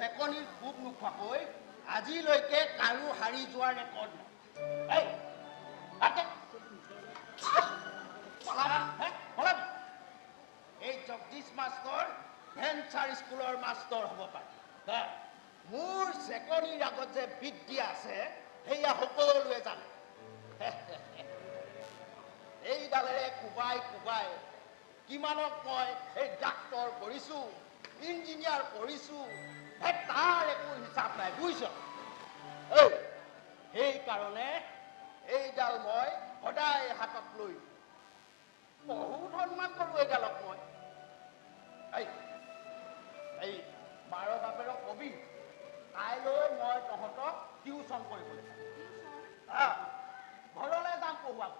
চেকনিৰ কোব নোখোৱাকৈ আজিলৈকে কাৰো হাৰি যোৱাৰ ৰেকৰ্ড নাই। এই জগদীশ মাষ্টৰ ভেঞ্চাৰ স্কুলৰ মাষ্টৰ হ'ব পাৰে। মোৰ চেকনিৰ আগত যে বিদ্যা আছে সেয়া সকলোৱে জানে। এইডালেৰে কোবাই কোবাই কিমানক মই এই ডাক্তৰ কৰিছোঁ, ইঞ্জিনিয়াৰ কৰিছোঁ, তাৰ একো হিচাপ নাই, বুজিছ? সেইকাৰণে এইডাল মই সদায় হাতত লৈ বহুত সন্মান কৰোঁ এইডালক মই। এই বাৰ বাপেৰক কবি কাইলৈ মই তহঁতক টিউচন কৰিবলৈ ঘৰলৈ যাম পঢ়ুৱাব।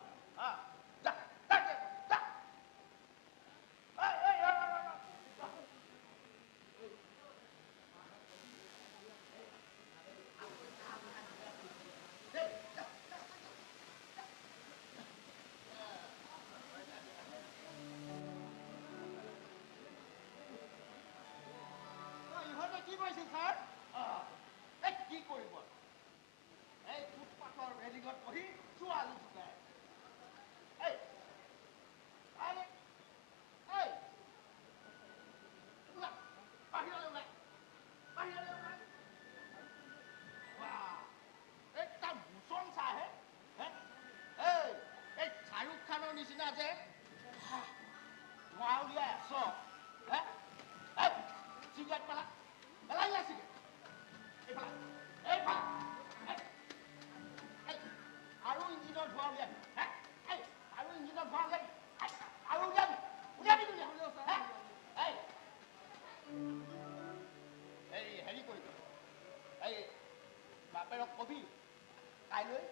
কাইলৈ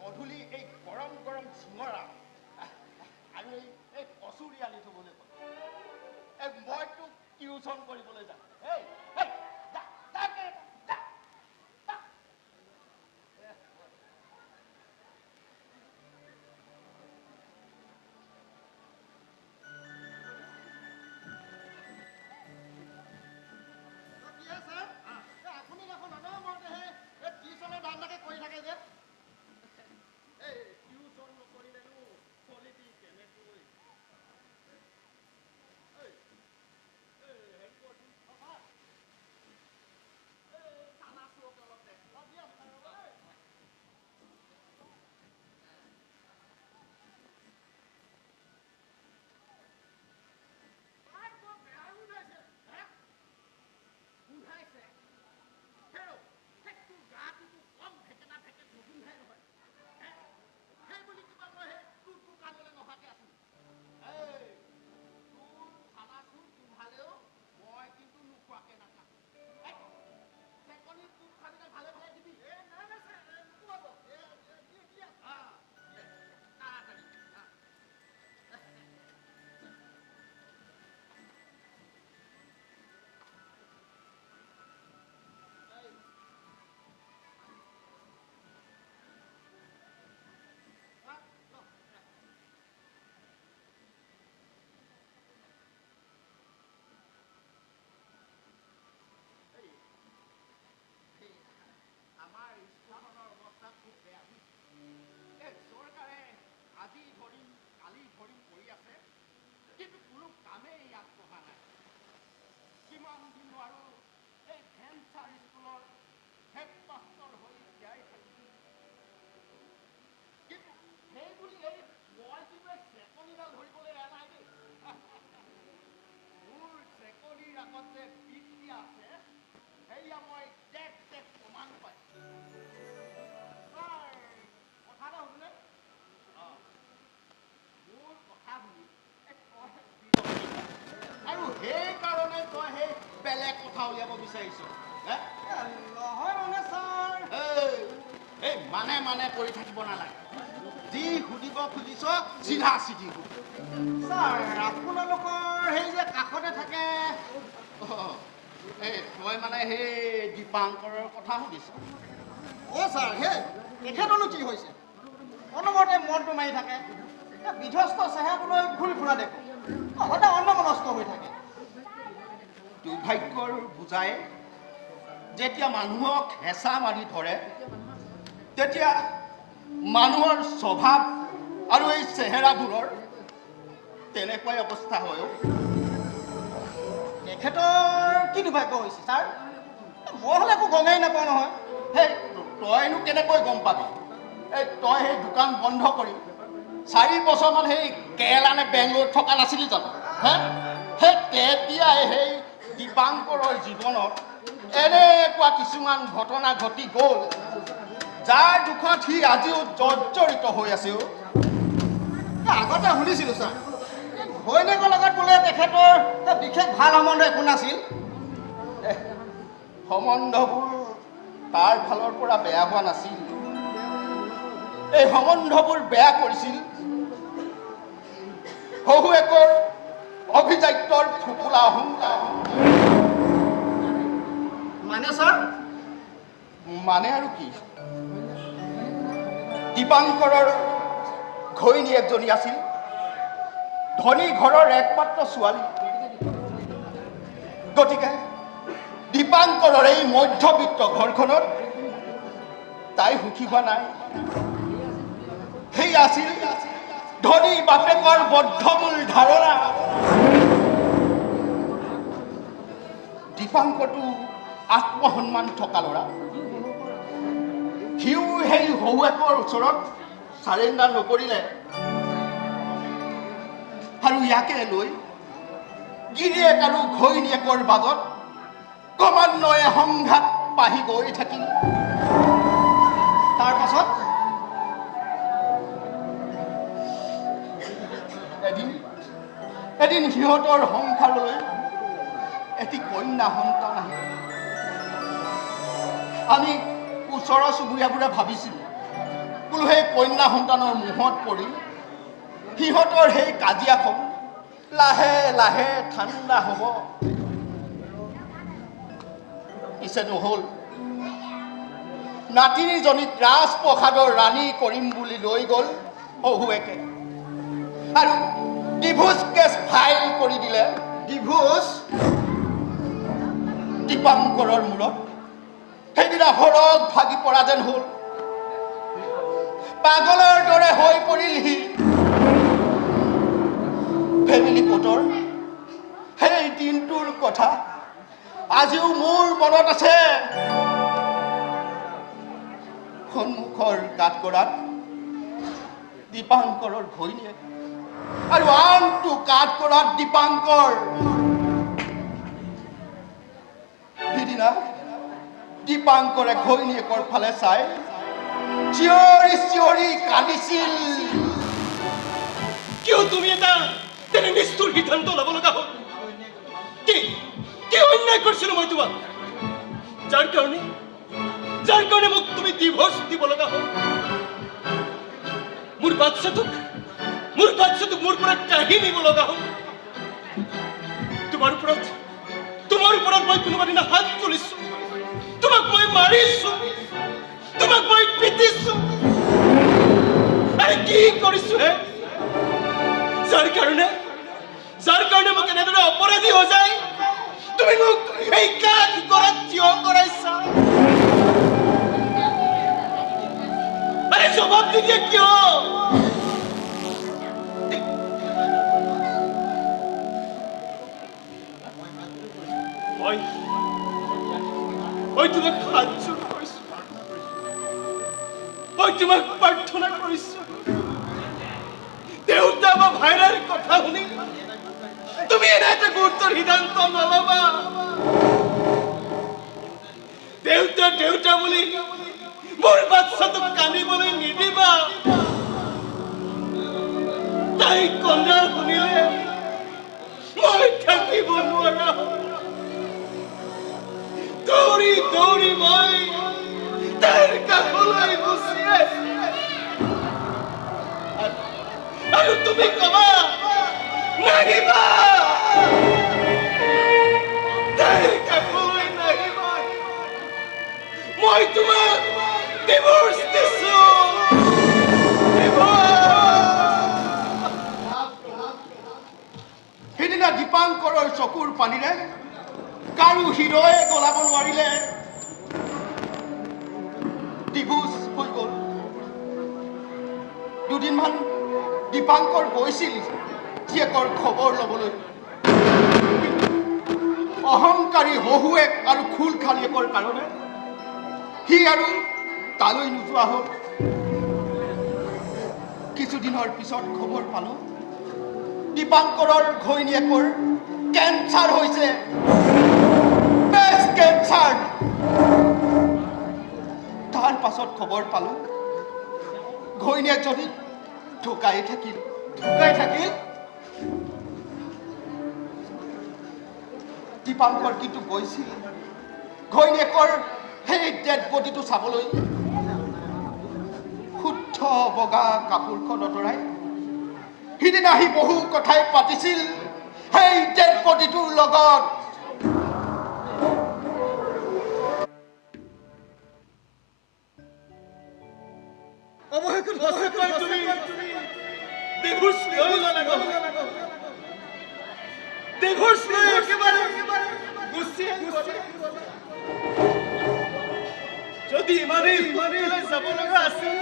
গধূলি এই গৰম গৰম চিঙৰা আৰু এই কচুৰি আনি থবলৈ কয়। মই তোক টিউচন কৰিবলৈ যাম। মানে কৰি থাকিব নালাগে। যি সুধিব খুজিছ চিধা চিধি ছাৰ। আপোনালোকৰ সেই যে কাষতে থাকে তই মানে সেই দীপাংকৰৰ কথা সুধিছ? ছাৰ সেই তেখেতনো কি হৈছে? অনবৰতে মনটো মাৰি থাকে, বিধ্বস্ত চেহেৰাটোলৈ ঘূৰি ফুৰা দেখো, সদায় অন্যমনস্ক হৈ থাকে। দুৰ্ভাগ্যৰ বুজাই যেতিয়া মানুহক হেঁচা মাৰি ধৰে তেতিয়া মানুহৰ স্বভাৱ আৰু এই চেহেৰাবোৰৰ তেনেকুৱাই অৱস্থা হয়। তেখেতৰ কি দুৰ্ভাগ্য হৈছে ছাৰ? মই হ'লে একো গমেই নাপাওঁ নহয়। সেই তইনো কেনেকৈ গম পাবি? এই তই সেই দোকান বন্ধ কৰি 4 বছৰমান সেই কেৰেলা নে বেংগলোৰত থকা নাছিলি জানো? হে সেই তেতিয়াই সেই দীপাংকৰৰ জীৱনত এনেকুৱা কিছুমান ঘটনা ঘটি গ'ল যাৰ দুখত সি আজিও জৰ্জৰিত হৈ আছে। আগতে শুনিছিলোঁ ছাৰ, ঘৈণীয়েকৰ লগত বোলে তেখেতৰ বিশেষ ভাল সম্বন্ধ একো নাছিল। সম্বন্ধবোৰ তাৰ ফালৰ পৰা বেয়া হোৱা নাছিল। এই সম্বন্ধবোৰ বেয়া কৰিছিল শহুৱেকৰ অভিজাত্যৰ ফুপুলা অহংকাৰ। মানে ছাৰ? মানে আৰু কি? দীপাংকৰৰ ঘৈণীয়েকজনী আছিল ধনী ঘৰৰ একমাত্ৰ ছোৱালী। গতিকে দীপাংকৰৰ এই মধ্যবিত্ত ঘৰখনত তাই সুখী হোৱা নাই। সেই আছিল ধনী বাপেকৰ বদ্ধমূল ধাৰণা। দীপাংকৰটো আত্মসন্মান থকা ল'ৰা। সিও সেই শহুৱেকৰ ওচৰত চাৰেণ্ডাৰ নকৰিলে আৰু ইয়াকে লৈ গিৰিয়েক আৰু ঘৈণীয়েকৰ মাজত ক্ৰমান্বয়ে সংঘাত বাঢ়ি গৈ থাকিল। তাৰ পাছত এদিন সিহঁতৰ সংসাৰলৈ এটি কন্যা সন্তান আহিল। আমি ওচৰৰ চুবুৰীয়াবোৰে ভাবিছিলোঁ বোলো সেই কন্যা সন্তানৰ মুখত পৰি সিহঁতৰ সেই কাজিয়াখন লাহে লাহে ঠাণ্ডা হ'ব। পিছে নহ'ল। নাতিনীজনীক ৰাজপ্ৰসাদৰ ৰাণী কৰিম বুলি লৈ গ'ল শহুৱেকে আৰু ডিভোৰ্চ কেছ ফাইল কৰি দিলে। ডিভোৰ্চ? দীপাংকৰৰ মূৰত সেইদিনা সৰগ ভাগি পৰা যেন হ'ল। পাগলৰ দৰে হৈ পৰিল সি। ফেমিলি কোৰ্টৰ সেই দিনটোৰ কথা আজিও মোৰ মনত আছে। সন্মুখৰ কাঠগড়াত দীপাংকৰৰ ঘৈণীয়েক আৰু আনটো কাঠগড়াত দীপাংকৰ। সিদিনা দীপাংকৰে ঘৈণীয়েকৰ ফালে চাই চিঞৰি চিঞৰি কান্দিছিল। কিয় তুমি এটা তেনে নিষ্ঠুৰ সিদ্ধান্ত ল'ব লগা হ'ল? কি অন্যায় কৰিছিলো মই তোমাক, যাৰ কাৰণে মোক তুমি ডিভোৰ্চ দিব লগা হ'ল? মোৰ বাচ্চাটোক মোৰ পৰা কাঢ়ি নিব লগা হ'ল? তোমাৰ ওপৰত মই কোনোবা দিনা হাত তুলিছো? তোমাক মই মাৰিছো? তোমাক মই পিটিছো? আৰে কি কৰিছো হে? যাৰ কাৰণে মোক এনেদৰে অপৰাধী হৈ যায় তুমি মোক এই কাঠগড়াত থিয় কৰাইছা? আৰে জবাব নিদিয়ে কিয়? মই তোমাক হাতযোৰ কৰিছো, মই তোমাক প্ৰাৰ্থনা কৰিছো, দেউতা বা ভাইৰাৰ কথা শুনি তুমি এনে এটা গুৰুত্বৰ সিদ্ধান্ত নলবা। দেউতা বুলি মোৰ বাচ্চাটোক কান্দিবলৈ নিদিবা। তাই কন্দা শুনিলে মই থাকিব নোৱাৰা। দৌৰি দৌৰি মই তাইৰ কাষলৈ গুচি আহিলো আৰু তুমি কবা নাহিবা, তাইৰ কাষলৈ নাহিবা, মই তোমাক ডিভোৰ্চ দিছো। সেইদিনা দীপাংকৰৰ চকুৰ পানীৰে কাৰো হৃদয়ে গলাব নোৱাৰিলে দুদিনমান দীপাংকৰ গৈছিল জীয়েকৰ খবৰ ল'বলৈ। অহংকাৰী শহুৱেক আৰু খোল খালীয়েকৰ কাৰণে সি আৰু তালৈ নোযোৱা হ'ল। কিছুদিনৰ পিছত খবৰ পালোঁ দীপাংকৰৰ ঘৈণীয়েকৰ কেঞ্চাৰ হৈছে, ব্ৰেষ্ট কেঞ্চাৰ। তাৰ পাছত খবৰ পালোঁ ঘৈণীয়েকজনী ঢুকাই থাকিল। দীপাংকৰ কিন্তু গৈছিল ঘৈণীয়েকৰ সেই ডেড বডিটো চাবলৈ। শুদ্ধ বগা কাপোৰখন অতৰাই সিদিনা সি বহু কথাই পাতিছিল সেই ডেড বডিটোৰ লগত। যদি ইমানেই যাব লগা আছিল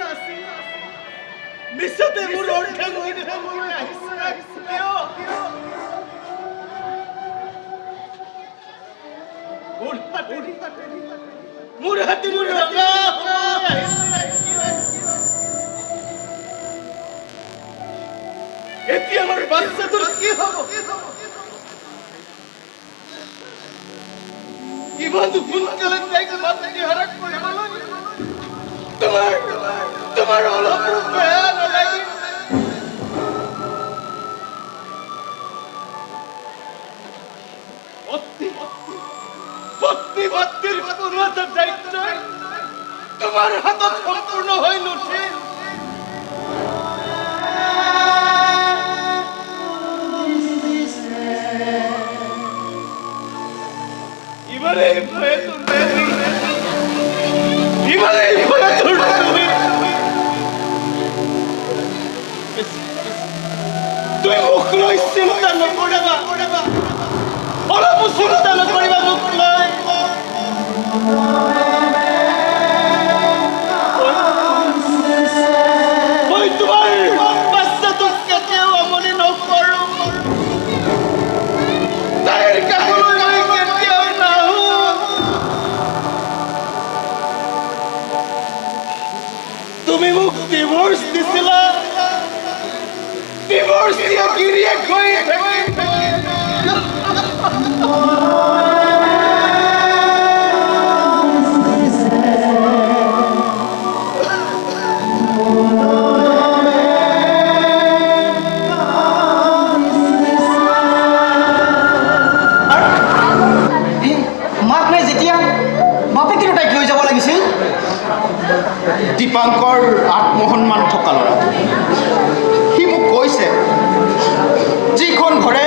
নিশ্চয়তে মোৰ অৰ্থে মোৰ হাতী এতিয়া আমাৰ বাচ্চাটোৰ কি হব? ইমান সোনকালে তাইক মাতৃ হাৰা কৰিবলৈ তোমাৰ অলপ বেয়া নালাগিল? পত্নী মাতৃৰ কোনো এটা দায়িত্ব তোমাৰ হাতত সম্পূৰ্ণ হৈ নুঠিল। তুই মুখ লৈ চিন্তা নকৰিবা, অলপো চিন্তা নকৰিবা মুখ লৈ। মই তোমাৰ বাচ্চাটোক কেতিয়াও আমনি নকৰো। তাইৰ কাষলৈ মই কেতিয়াও নাহো। তুমি মোক ডিভোৰ্স দিছিলা, ডিভোর্স দিয়ে গিরিয়ে গই মাক নাই যেতিয়া বাপে কিন্তু তাইক লৈ যাব লাগিছিল। দীপাংকৰ আত্মসন্মান থকা ল'ৰা। সি মোক কৈছে যিখন ঘৰে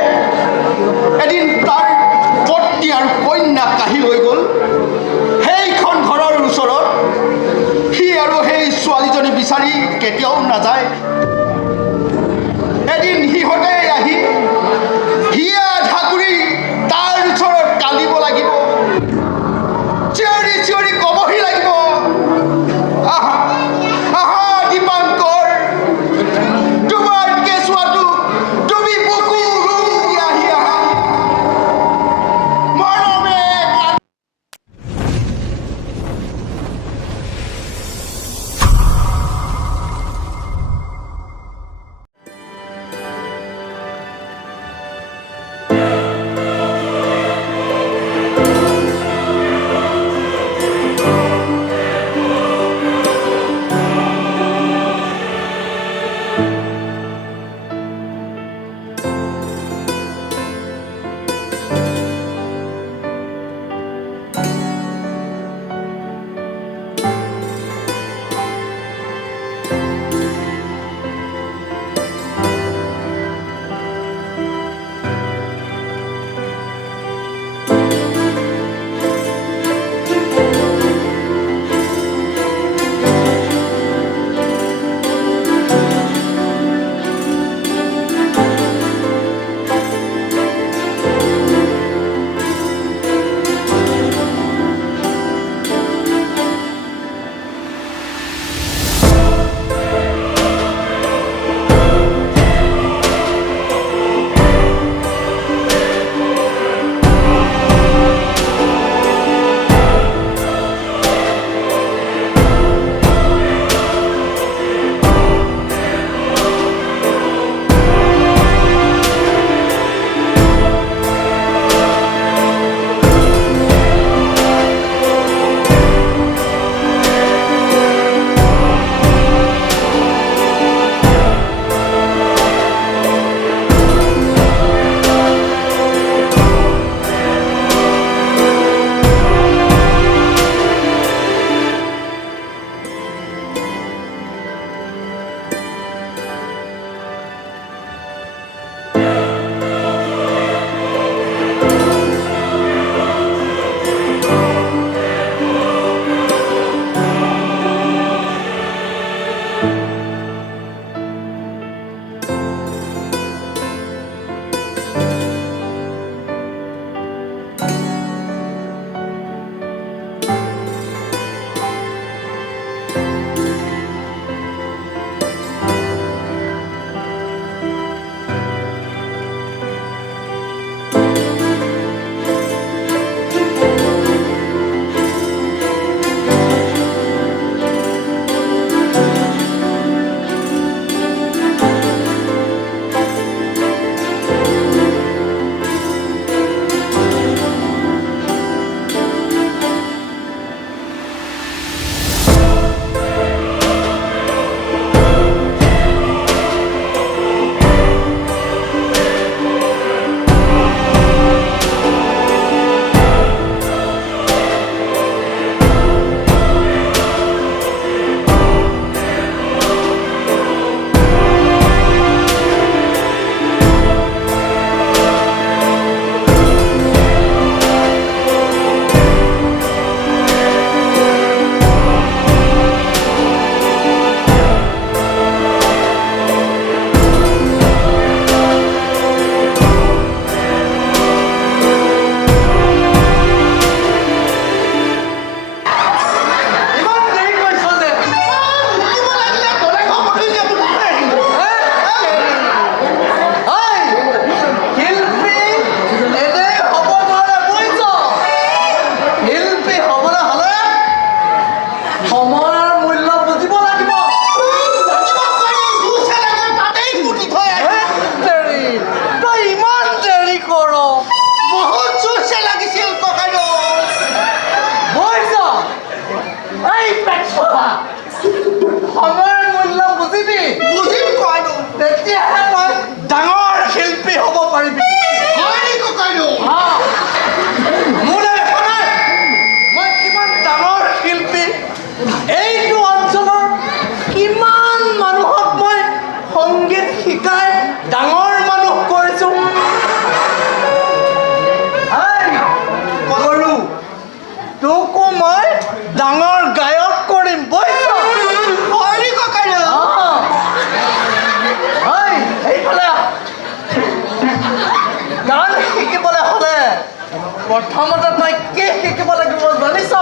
প্ৰথমতে তই কি শিকিব লাগিব জানিছ?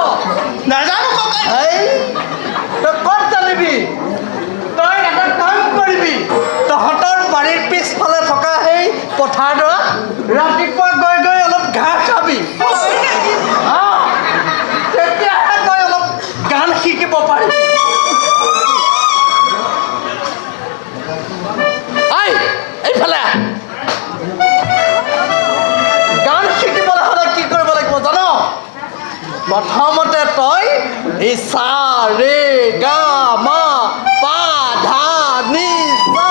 নাজানো ককাই। এই তই ক'ত জানিবি? তই এটা কাম কৰিবি, তহঁতৰ বাৰীৰ পিছফালে থকা সেই পথাৰডৰাত ৰাতিপুৱা গৈ গৈ অলপ ঘাঁহ খাবি। তেতিয়াহে তই অলপ গান শিকিব পাৰিবি। এইফালে গান শিকিবলৈ হ'লে কি কৰিব লাগিব জান? প্ৰথমতে তই এই সা ৰে গা মা পা ধা নি সা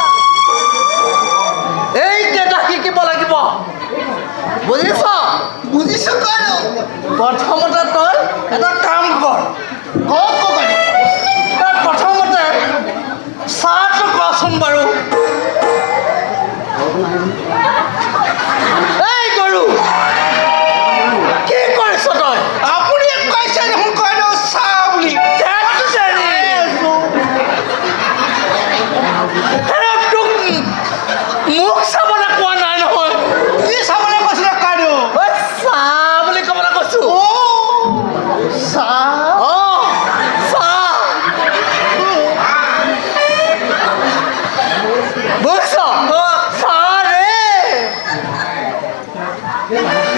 এইকেইটা শিকিব লাগিব। বুজিছ? বুজিছো কৰো। প্ৰথমতে তই এটা কাম কৰ। কওক ককাই। তই প্ৰথমতে চাহটো কচোন বাৰু। এই গৰু, কি কৰিছ তই? আপুনি কৈছে দেখোন কৈ দিওঁ চাহ বুলি। তোক মোক চাবলৈ কোৱা নাই নহয়। কি চাবলৈ কৈছিলে কৈ দিওঁ। ঐ, চাহ বুলি ক'বলৈ কৈছো। চাহ অঁ, চাহ। বুজিছ? চাহ ৰে।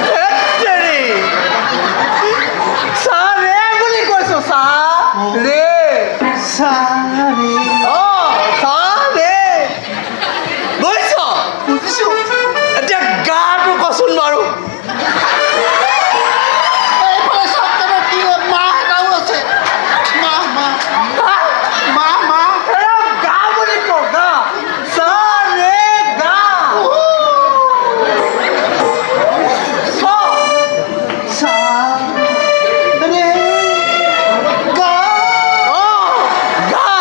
ধেৎ তেৰি। চাহ ৰে বুলি কৈছো। চাহ ৰে। চাহ অঁ, চাহ ৰে। বুজিছ? বুজিছো। এতিয়া গাটো কচোন বাৰু। এইফালে চাপকানে কি মাহ এটাও আছে। মাহ মাহ হা? মাহ মাহ। এৰা গা বুলি কওঁ, গা। চাহ ৰে গা। চ। চাহ ৰে গা অঁ, গা।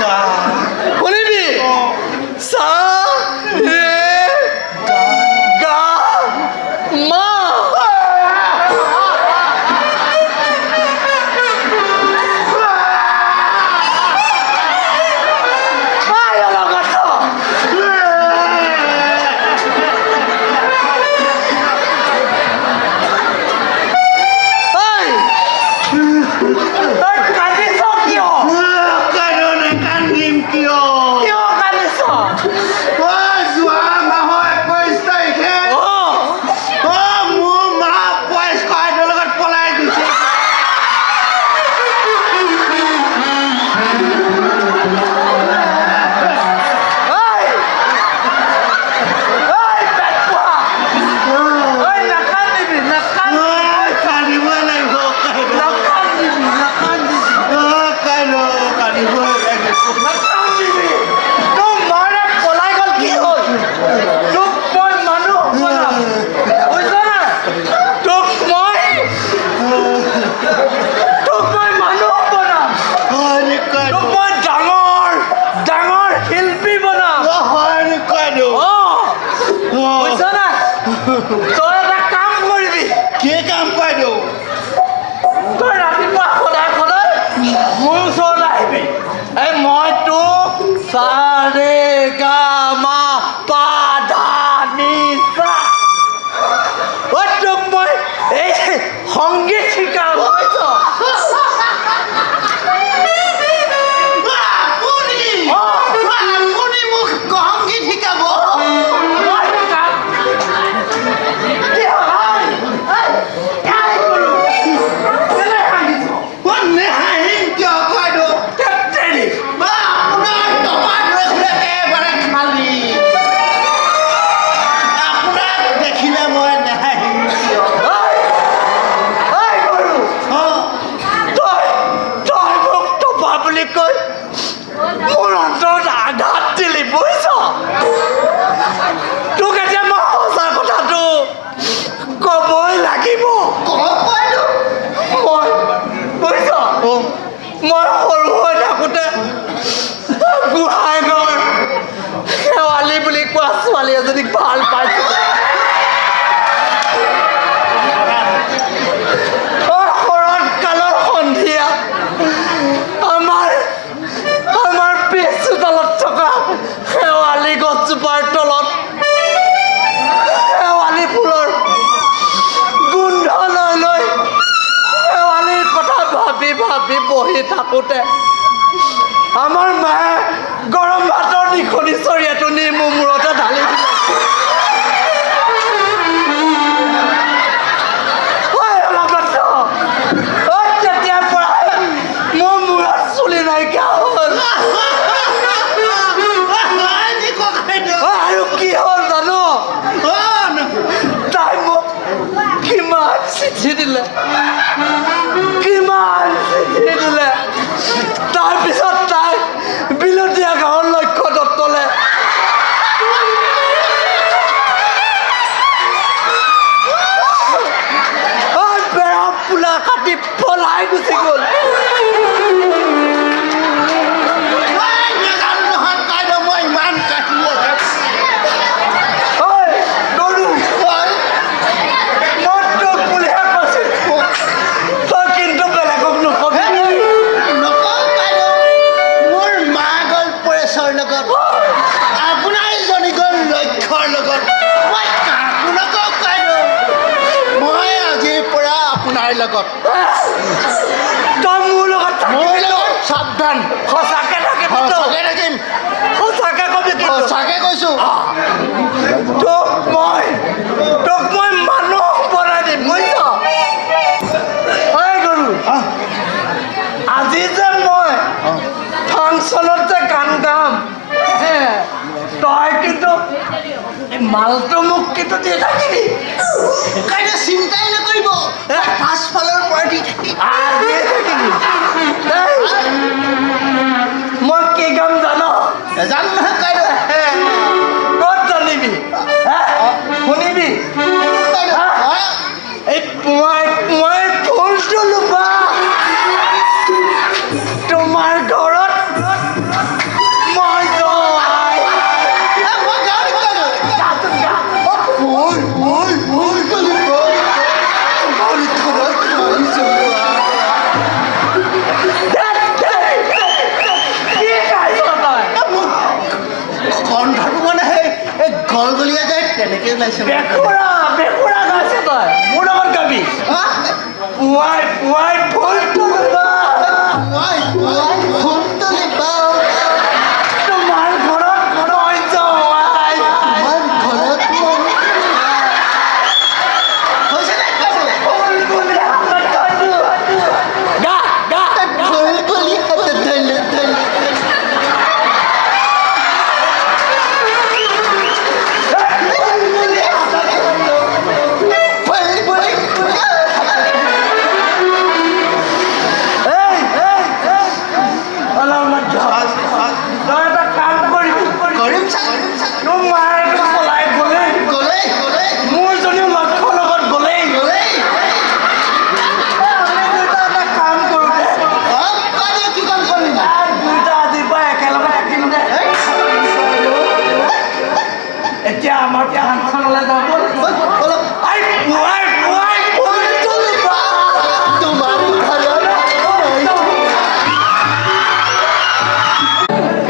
গা শুনিবি? চাহ ৰে গা মা। আই অলগত। এই, তই কান্দিছ কিয়? কাৰণে কান্দিম কিয়? কিয় কান্দিছ? যোৱা মাহৰ 21 তাৰিখে অঁ, মোৰ মা বয়স্ক আইডৰ লগত পলাই গৈছে। এই, এই পেট পোহা। এই নাকান্দিবি, নাকান্দিবি, কান্দিব লাগিব নাকান্দিবি, নাকান্দিবি, কান্দিব লাগিব। নাকান্দিবি। তোৰ মাৰে পলাই গ'ল, কি হ'ল? তোক মই মানুহ বনাম, বুজিছ নাই? তোক মই মানুহ বনাম। তোক মই ডাঙৰ ডাঙৰ শিল্পী বনাম। অঁ, বুজিছ নাই? তই এটা কাম কৰিবি। কি কাম কৈ দিওঁ? তই ৰাতিপুৱা সদায় সদায় মোৰ ওচৰলৈ আহিবি। এই মই তোক চা ৰে গা মা পা ধা নি সা ঐ তোক মই এই সংগীত শিকাম, বুজিছ? আপুনি মোক সংগীত শিকাব? মই শিকাম। কি হ'ল? এই, এই গৰু, কেলে হাঁহিছ? নেহাঁহিম কিয় কৈ দিওঁ? ধেৎ তেৰি। আপোনাৰ টপাত ৰৈছে একেবাৰে খালী। আপোনাক দেখিলে মই নেহাঁহিম কিয়? এই, এই গৰু, তই মোক টপা বুলি কৈ মোৰ অন্তৰত আঘাত দিলি, বুজিছ? তোক এতিয়া মই সঁচা কথাটো ক'বই লাগিব। কওক কৈ দিওঁ। মই, বুজিছ, মই সৰু হৈ থাকোঁতে গোহাঁইঘৰ শেৱালি বুলি কোৱা ছোৱালী এজনীক ভাল পাইছোঁ। শৰৎকালৰ সন্ধিয়া আমাৰ পিছচোতালত থকা শেৱালি গছজোপাৰ তলত শেৱালি ফুলৰ গোন্ধ পঢ়ি থাকোঁতে আমাৰ মায়ে গৰম ভাতৰ নিখনি চৰিয়াটো নি মোৰ মূৰতে ঢালি দিলে। তেতিয়াৰ পৰা মোৰ মূৰত চুলি নাইকিয়া হ'ল। আৰু কি হ'ল জানো? তাই মোক কিমান চিঠি দিলে, তাৰপিছত তাই বিলতীয়া গাঁৱৰ লক্ষ্য দত্তলে বেৰা পোলা কাটি পলাই গুচি গ'ল। তই মোৰ লগত সাৱধান। সঁচাকে থাকিম, সঁচাকে কবি। সঁচাকে কৈছো, তোক মই মানুহ বনাই দিম, বুজিছ? গৰু আজি যে মই ফাংচনত যে গান গাম, তই কিন্তু মালটো মোক কিন্তু দি থাকিবি। চিন্তাই নকৰিব, পাছফালৰ পৰা দি থাকিবি। মই কি গাম জানো? জানো নহয় কাইলৈ। ক'ত জানিবি? শুনিবি? এই মই ফুলটো লুবা তোমাৰ ঘৰত মই গলগলীয়া যায় তেনেকে ওলাইছে। বেকুৰা গাইছে তই, মোৰ লগত গাবি। পুৱাই পুৱাই ফুলটো লুবা, তোমাৰ ঘৰত মই যোৱাই, এতিয়া আমাৰ ফাংচনলৈ যাব।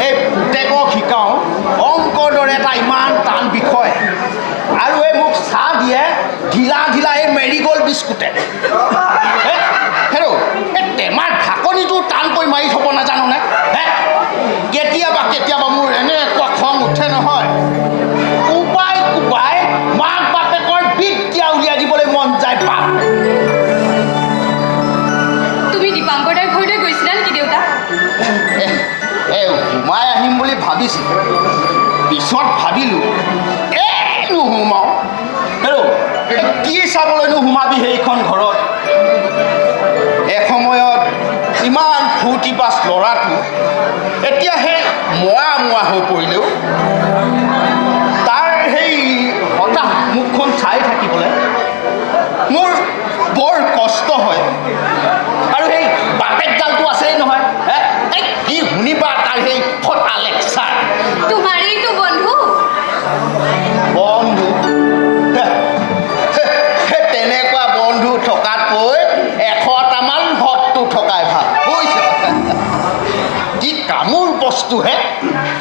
এই পুতেকক শিকাওঁ অংকৰ দৰে এটা ইমান টান বিষয়, আৰু এই মোক চাহ দিয়ে ঢিলা ঢিলা এই মেৰিগ'ল্ড বিস্কুটে। হেৰৌ এই টেমাৰ ঢাকনিটো টানকৈ মাৰি থ'ব নাজানোনে? কেতিয়াবা মোৰ এনেকুৱা খং উঠে নহয়, কোবাই মাক বাপেকৰ বিদ্যা উলিয়াই দিবলৈ মন যায়। বাপ, তুমি দীপাংকৰ দাৰ ঘৰলৈ গৈছিলা নেকি দেউতা? সোমাই আহিম বুলি ভাবিছিলোঁ, পিছত ভাবিলোঁ নোসোমাওঁ। হেৰৌ কি চাবলৈনো সোমাবি সেইখন ঘৰত? এসময়ত ইমান ফূৰ্তি পাছ ল'ৰাটো এতিয়া সেই মোৱা হৈ পৰিলেও তাৰ সেই হঠাৎ মুখখন চাই থাকিবলৈ মোৰ বৰ কষ্ট হয়। আৰু সেই বাপেকডালটো আছেই নহয়, কি শুনিবা তাৰ সেই ফটা লেকচাৰ। তোমাৰেইতো বন্ধু। তেনেকুৱা বন্ধু থকাতকৈ 100টামান ভক্তটো থকাই ভাল, বুজিছ? কি কামোৰ বস্তুহে,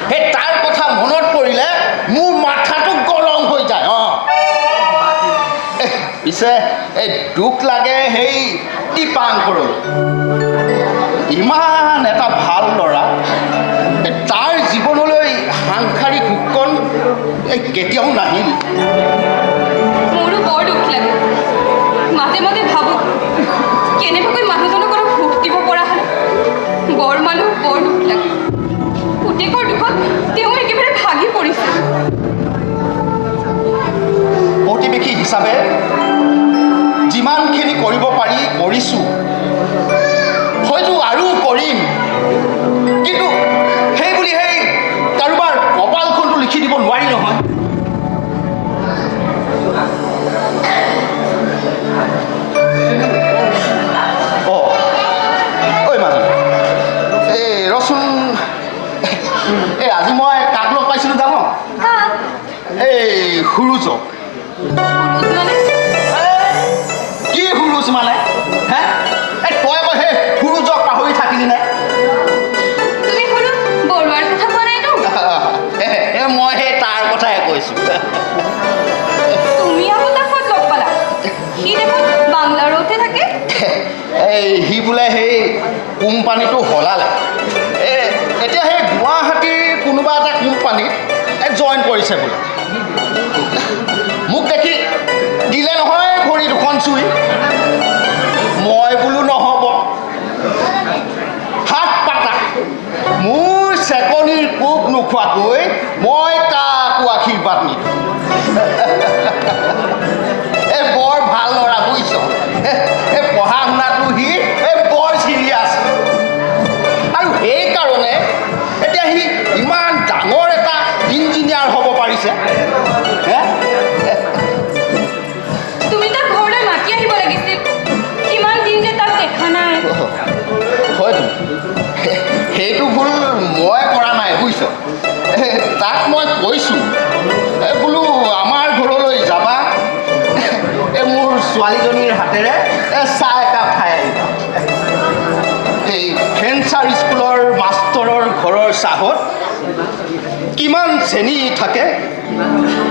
সেই তাৰ কথা মনত পৰিলে মোৰ মাথাটো গৰম হৈ যায়। পিছে এই দুখ লাগে সেই দীপাংকৰলৈ। ইমান এটা ভাল ল'ৰা তাৰ জীৱনলৈ সাংসাৰিক সুকন কেতিয়াও নাহিল। মোৰো বৰ দুখ লাগে। মাজে মাজে ভাবোঁ কেনেবাকৈ মানুহজনক অলপ সুখ দিব পৰা হ'লে। বৰ মানুহ বৰ দুখ লাগে। পুতেকৰ দুখত তেওঁ একেবাৰে ভাগি পৰিছে। প্ৰতিবেশী হিচাপে যিমানখিনি কৰিব পাৰি কৰিছোঁ, হয়তো আৰু কৰিম, কিন্তু সেই কাৰোবাৰ কপালখনটো লিখি দিব নোৱাৰি নহয়। ঐ মাজনী, ৰচোন, আজি মই কাক লগ পাইছিলোঁ জানো? কাক? সুৰুজক। পুৰুষ মানে? কি সুৰুজ মানে? হে, তই আকৌ সেই সুৰুজক পাহৰি থাকিলি নে? তুমি পুৰুষ বৰুৱাৰ কথা কোৱা নাইতো? মই সেই তাৰ কথাই কৈছোঁ। তুমি আকৌ তাক ক'ত লগ পালা? সি দেখোন বাংগালোৰতে থাকে। সি বোলে সেই কোম্পানীটো সলালে। এতিয়া সেই গুৱাহাটীৰ কোনোবা এটা কোম্পানীত জইন কৰিছে বোলে। মোক দেখি দিলে নহয় ভৰি দুখন চুই। মই বোলো নহ'ব, হাত পাতা, মোৰ চেকনিৰ কোব নোখোৱাকৈ মই কাকো আশীৰ্বাদ নিদিওঁ। বৰ ভাল ল'ৰা বুজিছ। পঢ়া শুনাটো সি বৰ চিৰিয়াছ, আৰু সেইকাৰণে এতিয়া সি ইমান ডাঙৰ এটা ইঞ্জিনিয়াৰ হ'ব পাৰিছে। তুমি তাক ঘৰলৈ মাতি আহিব লাগিছিল। কিমান দিন যে তাক দেখা নাই। হয়তো সেইটো ভুল মই কৰা নাই বুজিছ। তাক মই কৈছোঁ বোলো আমাৰ ঘৰলৈ যাবা, মোৰ ছোৱালীজনীৰ হাতেৰে চাহ একাপ খাই আহিবা। এই ফেঞ্চাৰ স্কুলৰ মাষ্টৰৰ ঘৰৰ চাহত কিমান চেনি থাকে,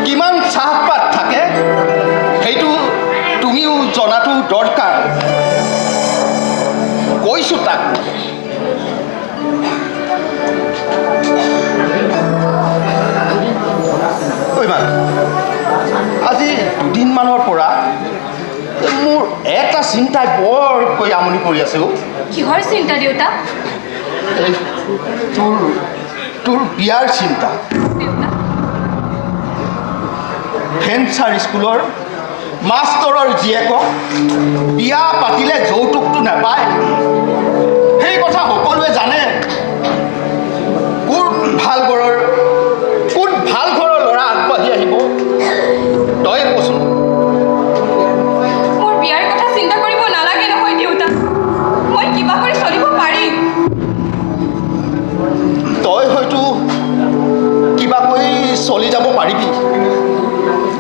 কিমান চাহপাত থাকে, সেইটো তুমিও জনাটো দৰকাৰ। কৈছোঁ তাক। আজি দুদিনমানৰ পৰা মোৰ এটা চিন্তাই বৰকৈ আমনি কৰি আছে। কিহৰ চিন্তা দেউতা? তোৰ বিয়াৰ চিন্তা। দেউতা, ফেঞ্চাৰ স্কুলৰ মাষ্টৰৰ জীয়েকক বিয়া পাতিলে যৌতুকটো নাপায়, সেই কথা সকলোৱে জানে। কোন ভাল ঘৰৰ ল'ৰা আগবাঢ়ি আহিব তই কচোন? মোৰ বিয়াৰ কথা চিন্তা কৰিব নালাগে নহয় দেউতা। মই কিবা কৰি চলিব পাৰিম। তই হয়তো কিবা কৰি চলি যাব পাৰিবি,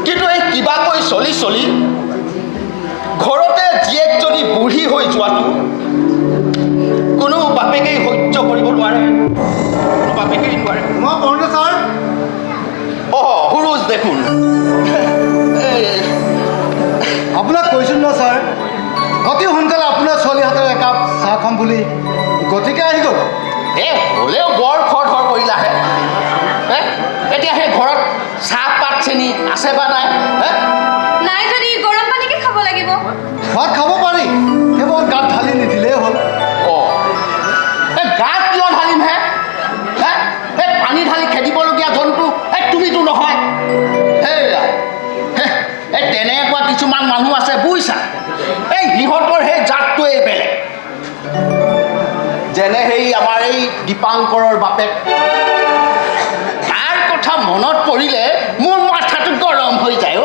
কিন্তু এই কিবাকৈ চলি ঘৰতে জীয়েক যদি বুঢ়ী হৈ যোৱাটো কোনো বাপেকেই সহ্য কৰিব নোৱাৰে। কোনো বাপেকেই নোৱাৰে। মই পঢ়োঁতে ছাৰ সুৰুজ দেখোন। আপোনাক কৈছোঁ ন ছাৰ, অতি সোনকালে আপোনাৰ ছোৱালী হাতৰ একাপ চাহ খাম বুলি, গতিকে আহি গ'ল। হ'লেও বৰ খৰ কৰিলাহে। এতিয়া সেই ঘৰত চাহপাত চেনি আছে বা নাই? নাই যদি গৰম পানীকে খাব লাগিব। ভাত খাব পাৰি, কেৱল গাত ঢালি নিদিলেই হ'ল। গাত কিয় ঢালিমহে? পানী ঢালি খেদিবলগীয়া জন্তু তুমিতো নহয়। তেনেকুৱা কিছুমান মানুহ আছে বুজিছা, সিহঁতৰ সেই জাতটোৱেই বেলেগ। যেনে সেই আমাৰ এই দীপাংকৰৰ বাপেক, তাৰ কথা মনত পৰিলে মোৰ মাথাটো গৰম হৈ যায়।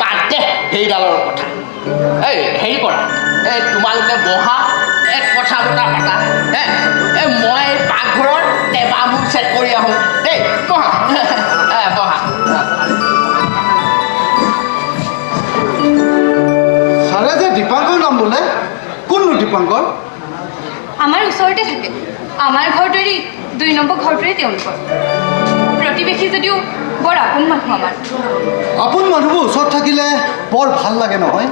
বাদ দে সেইডালৰ কথা। হেৰি কৰা, তোমালোকে বহা, কথা বতৰা পাতা। মই পাকঘৰত টেবাবোৰ চেট কৰি আহোঁ দেই। বহা বহা। ছাৰে যে দীপাংকৰ নাম বোলে, কোননো দীপাংকৰ? আমাৰ ওচৰতে থাকে। আমাৰ ঘৰটো এৰি 2 নম্বৰ ঘৰটোৱে তেওঁলোকৰ। প্ৰতিবেশী যদিও বৰ আপোন মানুহ আমাৰ। আপোন মানুহবোৰ ওচৰত থাকিলে বৰ ভাল লাগে নহয়।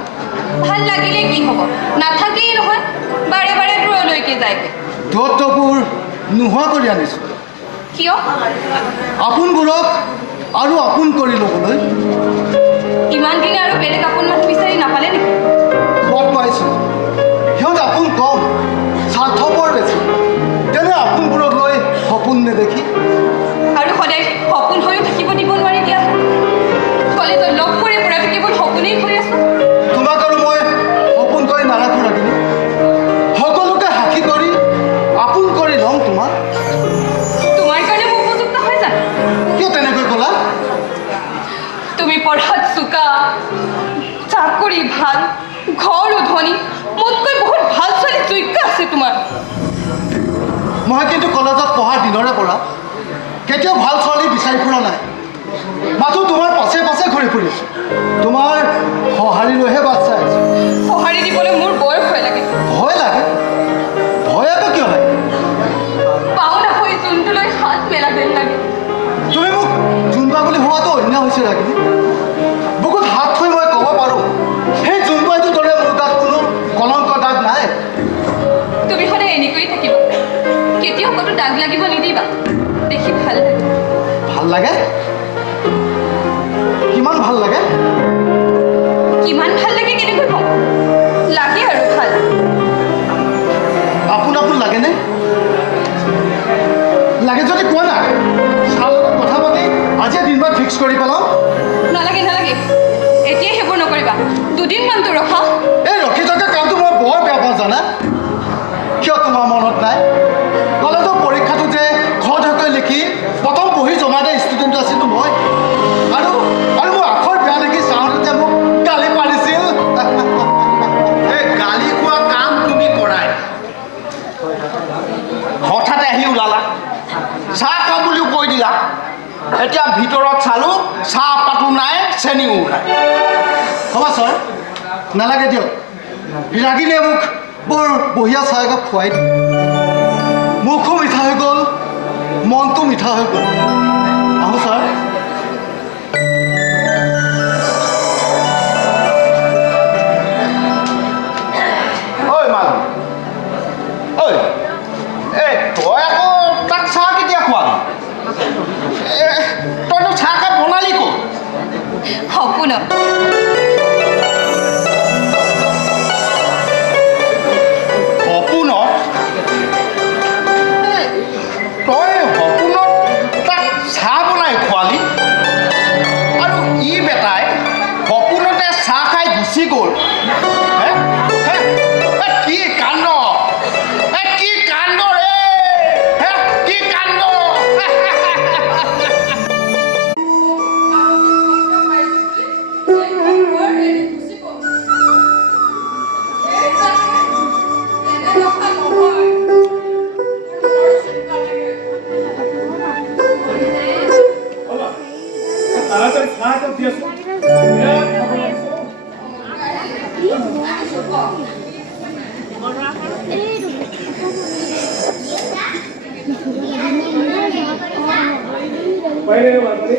ভাল লাগিলে কি হ'ব, নাথাকেই নহয়। বাৰে বাৰে দূৰলৈ ঘৰলৈকে যায়গৈ। দত্তবোৰ নোহোৱা কৰি আনিছোঁ কিয়? আপোনবোৰক আৰু আপোন কৰি ল'বলৈ। ইমান দিনে আৰু বেলেগ আপোন মানুহ বিচাৰি নাপালে নেকি? পদ পাইছোঁ সিহঁত আপোন কম, স্বাৰ্থপৰ বেছি। তেনে আপোনবোৰক লৈ সপোন নেদেখি আৰু সদায় সপোন হৈও থাকিব দিব নোৱাৰি দিয়াচোন। কলেজত লগ কৰি পৰাটো কেৱল সপোনেই হৈ আছো। তোমাক আৰু মই সপোন কৰি নাৰাখোঁ ৰাগিনী। সকলোকে সাক্ষী কৰি আপোন কৰি ল'ম তোমাক। তোমাৰ কাৰণে মোৰ উপযুক্ত হয় জানো? কিয় তেনেকৈ ক'লা? তুমি পঢ়াত চোকা, চাকৰি ভাল, ঘৰ ধনী, মোতকৈ বহুত ভাল ছোৱালী যোগ্য আছে তোমাৰ। মই কিন্তু কলেজত পঢ়াৰ দিনৰে পৰা কেতিয়াও ভাল ছোৱালী বিচাৰি ফুৰা নাই। মাথো তোমাৰ পাছে পাছে ঘূৰি ফুৰিছোঁ। তোমাৰ সঁহাৰি লৈহে বাট চাই আছোঁ। সঁহাৰি দিবলৈ মোৰ বৰ ভয় লাগে। ভয় লাগে? ভয় আকৌ কিয় লাগে? পাওনা হৈ যোনটো লৈ হাত মেলা যেন লাগে। তুমি মোক জোনবা বুলি হোৱাটো অন্যায় হৈছে ৰাগিনী। বুকুত হাত থৈ মই ক'ব পাৰোঁ সেই জোনবাইটোৰ দৰে মোৰ গাত কোনো কলংক দাগ নাই। তুমি সদায় এনেকৈয়ে থাকিবা, কেতিয়াও ক'তো দাগ লাগিব নিদিবা। দেখি ভাল লাগে। ভাল লাগে? কিমান ভাল লাগে? কিমান ভাল লাগে কেনেকৈ কম? লাগে আৰু ভাল। আপোন আপোন লাগেনে? লাগে যদি কোৱা না, ছাৰ লগত কথা পাতি আজিয়ে দিনবাৰ ফিক্স কৰি পেলাওঁ। নালাগে নালাগে, এতিয়াই সেইবোৰ নকৰিবা। দুদিনমানতো ৰখা। এই ৰখি থকা কামটো মই বৰ বেয়া পাওঁ জানা। কিয় তোমাৰ মনত নাই কলেজৰ পৰীক্ষাটো যে খৰধৰকৈ লিখি প্ৰথম বহি জমা দিয়া ষ্টুডেণ্ট আছিলোঁ মই। আৰু আৰু মোৰ আখৰ বেয়া দেখি ছাৰহঁতে যে মোক গালি পাৰিছিল। এই গালি খোৱা কাম তুমি কৰাই হঠাতে আহি ওলালা, চাহ খাম বুলিও কৈ দিলা। এতিয়া ভিতৰত চালোঁ চাহপাতো নাই, চেনিও নাই। হ'ব ছাৰ, নালাগে দিয়ক। ৰাগিনীয়ে মোক বৰ বঢ়িয়া চাহ একাপ খুৱাই দিলে। মুখো মিঠা হৈ গ'ল, মনটো মিঠা হৈ গ'ল। আহোঁ ছাৰ। ঐ মানুহ, ঐ এই তই আকৌ তাক চাহ কেতিয়া খোৱালি? তইতো চাহ কাপ বনালি ক'ত? সপোনত। সপোনত? তই সপোনত তাক চাহ বনাই খোৱালি? আৰু ই বেটাই সপোনতে চাহ খাই গুচি গ'ল। হে? হে? কি কাণ্ড! কি কাণ্ড ৰে! হে? কি কাণ্ড! তাড়াতাড়ি চাহ একাপ দিয়াচোন। বিৰাট খাব লাগিছে। বাইৰে বাবাৰে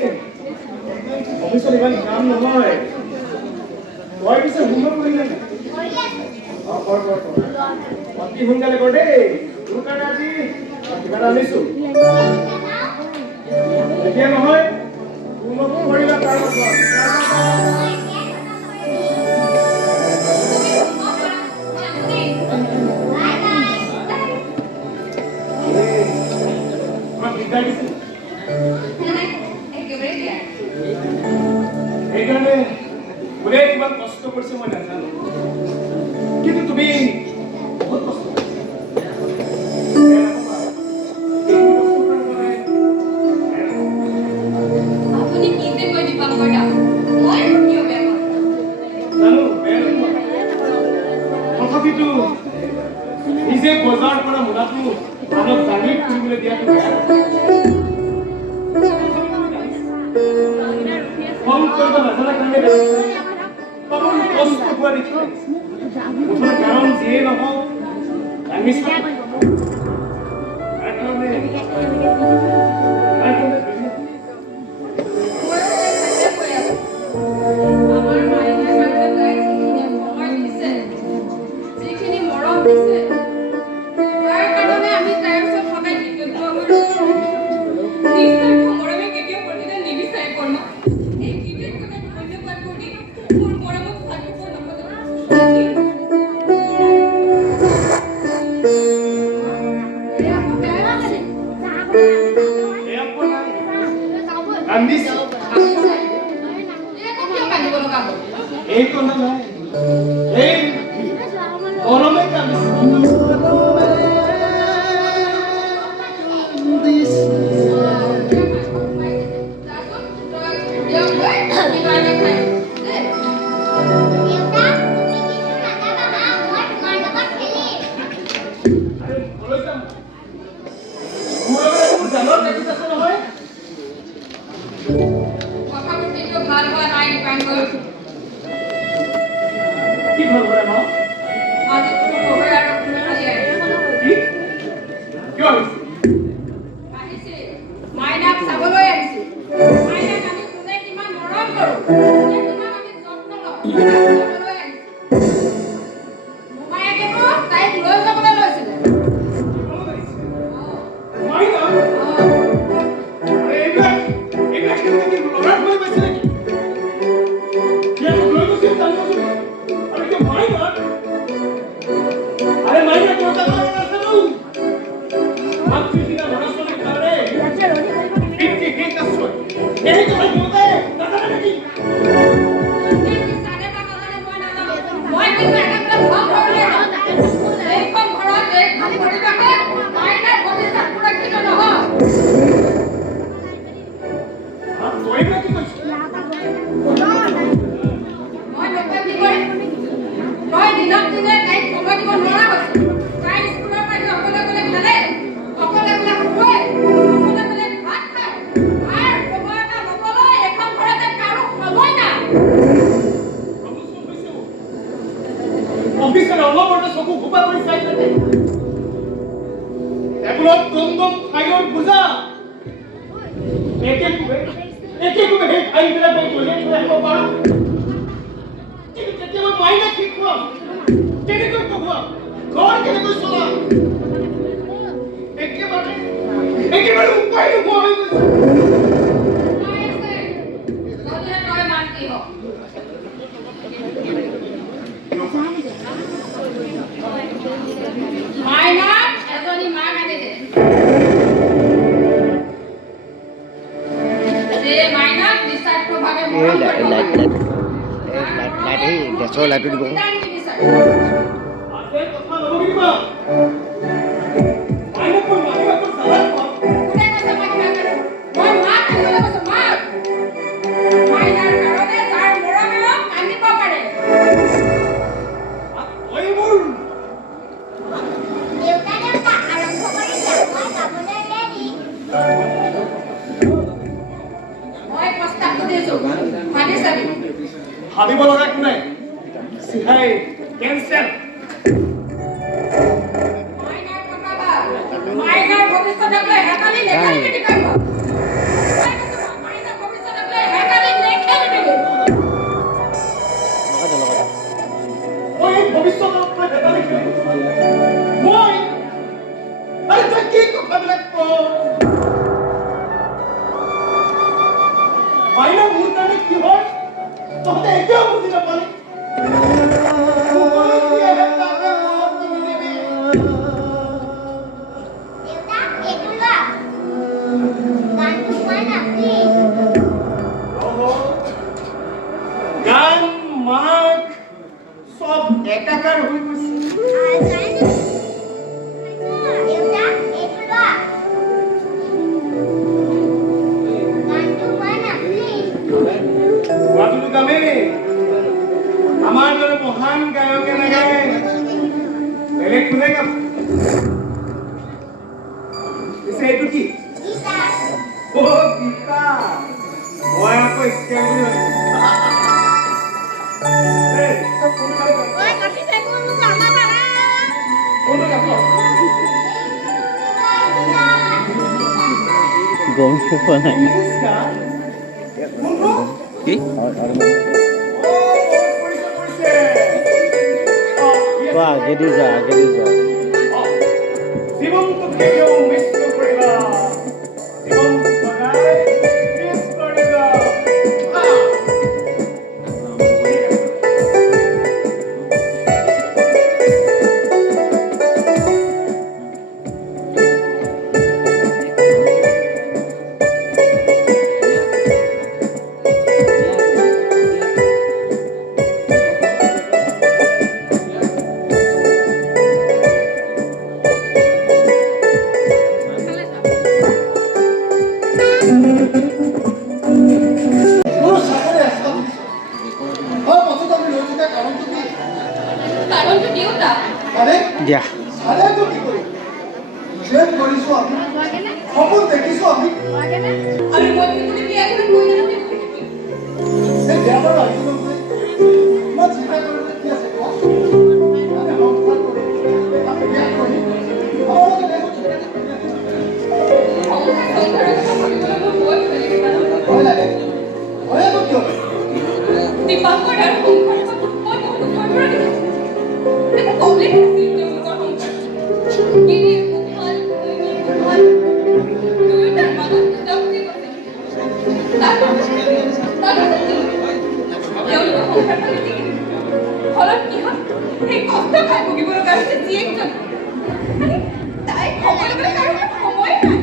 অফিসত ইমান কাম নহয়। তই পিছে হোমৱৰ্ক কৰিলি নাই? কৰ কৰ কৰ। অতি সোনকালে কৰ দেই। তোৰ কাৰণে আজি কিবা এটা আনিছোঁ। এতিয়া নহয়, হোমৱৰ্ক কৰিলা তাৰ পাছত। তোমাক দিগদাৰ দিছে? সেইকাৰণে কোনে কিমান কষ্ট কৰিছে মই নাজানো, কিন্তু তুমি বহুত কষ্ট কৰিছা। বেয়া নাপাবা। এই কষ্ট কৰাৰ পৰাই বেয়া নাপাবা। আপুনি কি যে কয় দীপাংকৰ দা, মই কিয় বেয়া পাম? জানো বেয়া নাপাবা, তথাপিতো নিজে বজাৰ কৰা মোনাটো আনক দাঙি ফুৰিবলৈ দিয়াটো বেয়া নাপাবা। ফোন কৰিব নাজানা কাৰণে তামোল কষ্ট হোৱা দেখি মুঠতে কাৰণ যিয়ে নহওক দাঙি চাব। তাৰ কাৰণে আমাৰ মায়ে কাৰণে তাই যিখিনি সময় দিছে, যিখিনি মৰম দিছে, কান্দিছো একো কিয় কান্দিব লগা হ'ল এই কন্দা নাই এই মৰমে কান্দিছো কলৈ যাম মোৰ লগত মোৰ জালৰ লাগি আছে নহয় ভাল হোৱা নাই দীপাংকৰ কি ভাল কৰে মা আজি তোমাৰ আৰু তুমি খালি কি কিয় হৈছে আহিছে মাইনাক চাবলৈ আহিছে মাইনাক আমি কোনে কিমান মৰম কৰোঁ কোনে কিমান আমি যত্ন লওঁ চাবলৈ আহিছে মোমায়েকে তাইক লৈ যাবলৈ লৈছিলে মাইনা এইবিলাক কেনেকৈ ল'ৰাক লৈ পাইছে নেকি ইয়াক লৈ গৈছে জানিব আৰু এতিয়া মাইনা আৰে মাইনা তোৰ কথা আছে ন মাতৃদিনা ল'ৰা ছোৱালীৰ কাৰণে পিতৃ সেই আশ্ৰয় এই কথা সিহঁতে নাজানে নেকি মই কিন্তু একেবাৰে ভাল ধৰণে এইখন ঘৰত এইখন পৰিৱেশত মাইনাৰ ভৱিষ্যত সুৰক্ষিত নহয় তই বোলে কি কৈছ মই নকয় কি কৰিম তই দিনক দিনে তাইক সময় দিব নোৱাৰা হৈছিল তাই স্কুলৰ পৰা অকলে অকলে খেলে অকলে অকলে শুৱে অকলে অকলে ভাত খায় আৰু সময় এটা ল'বলৈ এখন ঘৰতে কাৰো সময় নাই অফিচৰ অলপতে চকু ঘোপা কৰি চাই থাকে টেবুলত দম খাইৰ বুজা একে কোবে সেই খাইবিলাক মই কঢ়িয়াই থৈ আহিব পাৰোঁ কিন্তু কেতিয়াবা মাইনা কি খুৱাম কেনেকৈ পঢ়ুৱাম ঘৰ কেনেকৈ চলাম একেবাৰে উপায় নোহোৱা হৈ গৈছে সময় আছে যদিহে তই মান্তি হ মাইনাক এজনী মাক আনি দে যে মাইনাক নিস্বাৰ্থভাৱে মৰম কৰিব গেছৰ লাইটটো দিব আছে কথা নকৰিবা মাইনা মই মাহিবাকৰ চালান পাম কোনে কৈছে মই কিবা কৰোঁ? মই মাক আনিবলৈ কৈছোঁ, মাক। মাইনাৰ কাৰণে যাৰ মৰমেৰে কান্দিব পাৰে। তই মোৰ মই প্ৰস্তাৱটো দিছোঁ, ভাবি চাবি। ভাবিব লগা একো নাই চিধাই কেঞ্চেল মাইনাৰ কথা ভাব। মাইনাৰ ভৱিষ্যতক লৈ হেতালি নেখেলিবি দীপাংকৰ। মই কৈছোঁ, মাইনাৰ ভৱিষ্যতক লৈ হেতালি নেখেলিবি। মই এই ভৱিষ্যতৰ পৰা ভেটা দেখিলোঁ মই আৰে তই কি কথাবিলাক ক মাইনা মোৰ কাৰণে কি হয় তহঁতে এতিয়াও বুজি নাপালি গান মাক সব একাকাৰ হৈ গৈছে গুৱাহাটীটো গামেই আমাৰ দৰে মহান গায়কে নাগায় বেলেগ কোনে গাব পিছে এইটো কি গীতা মই আকৌ স্কেল বুলি গম পোৱা নাই কি আগেদি যা জীৱনটো কেতিয়াও মিছ নকৰিবা জীৱনটো সদায় মিছ কৰিবা তেওঁলোকৰ সংসাৰখন নীতিকে ফলত কি হয় সেই কষ্ট খাই ভুগিব লগা হৈছে জীয়েকজন তাইক সকলোবিলাক কাৰণে সময় নাই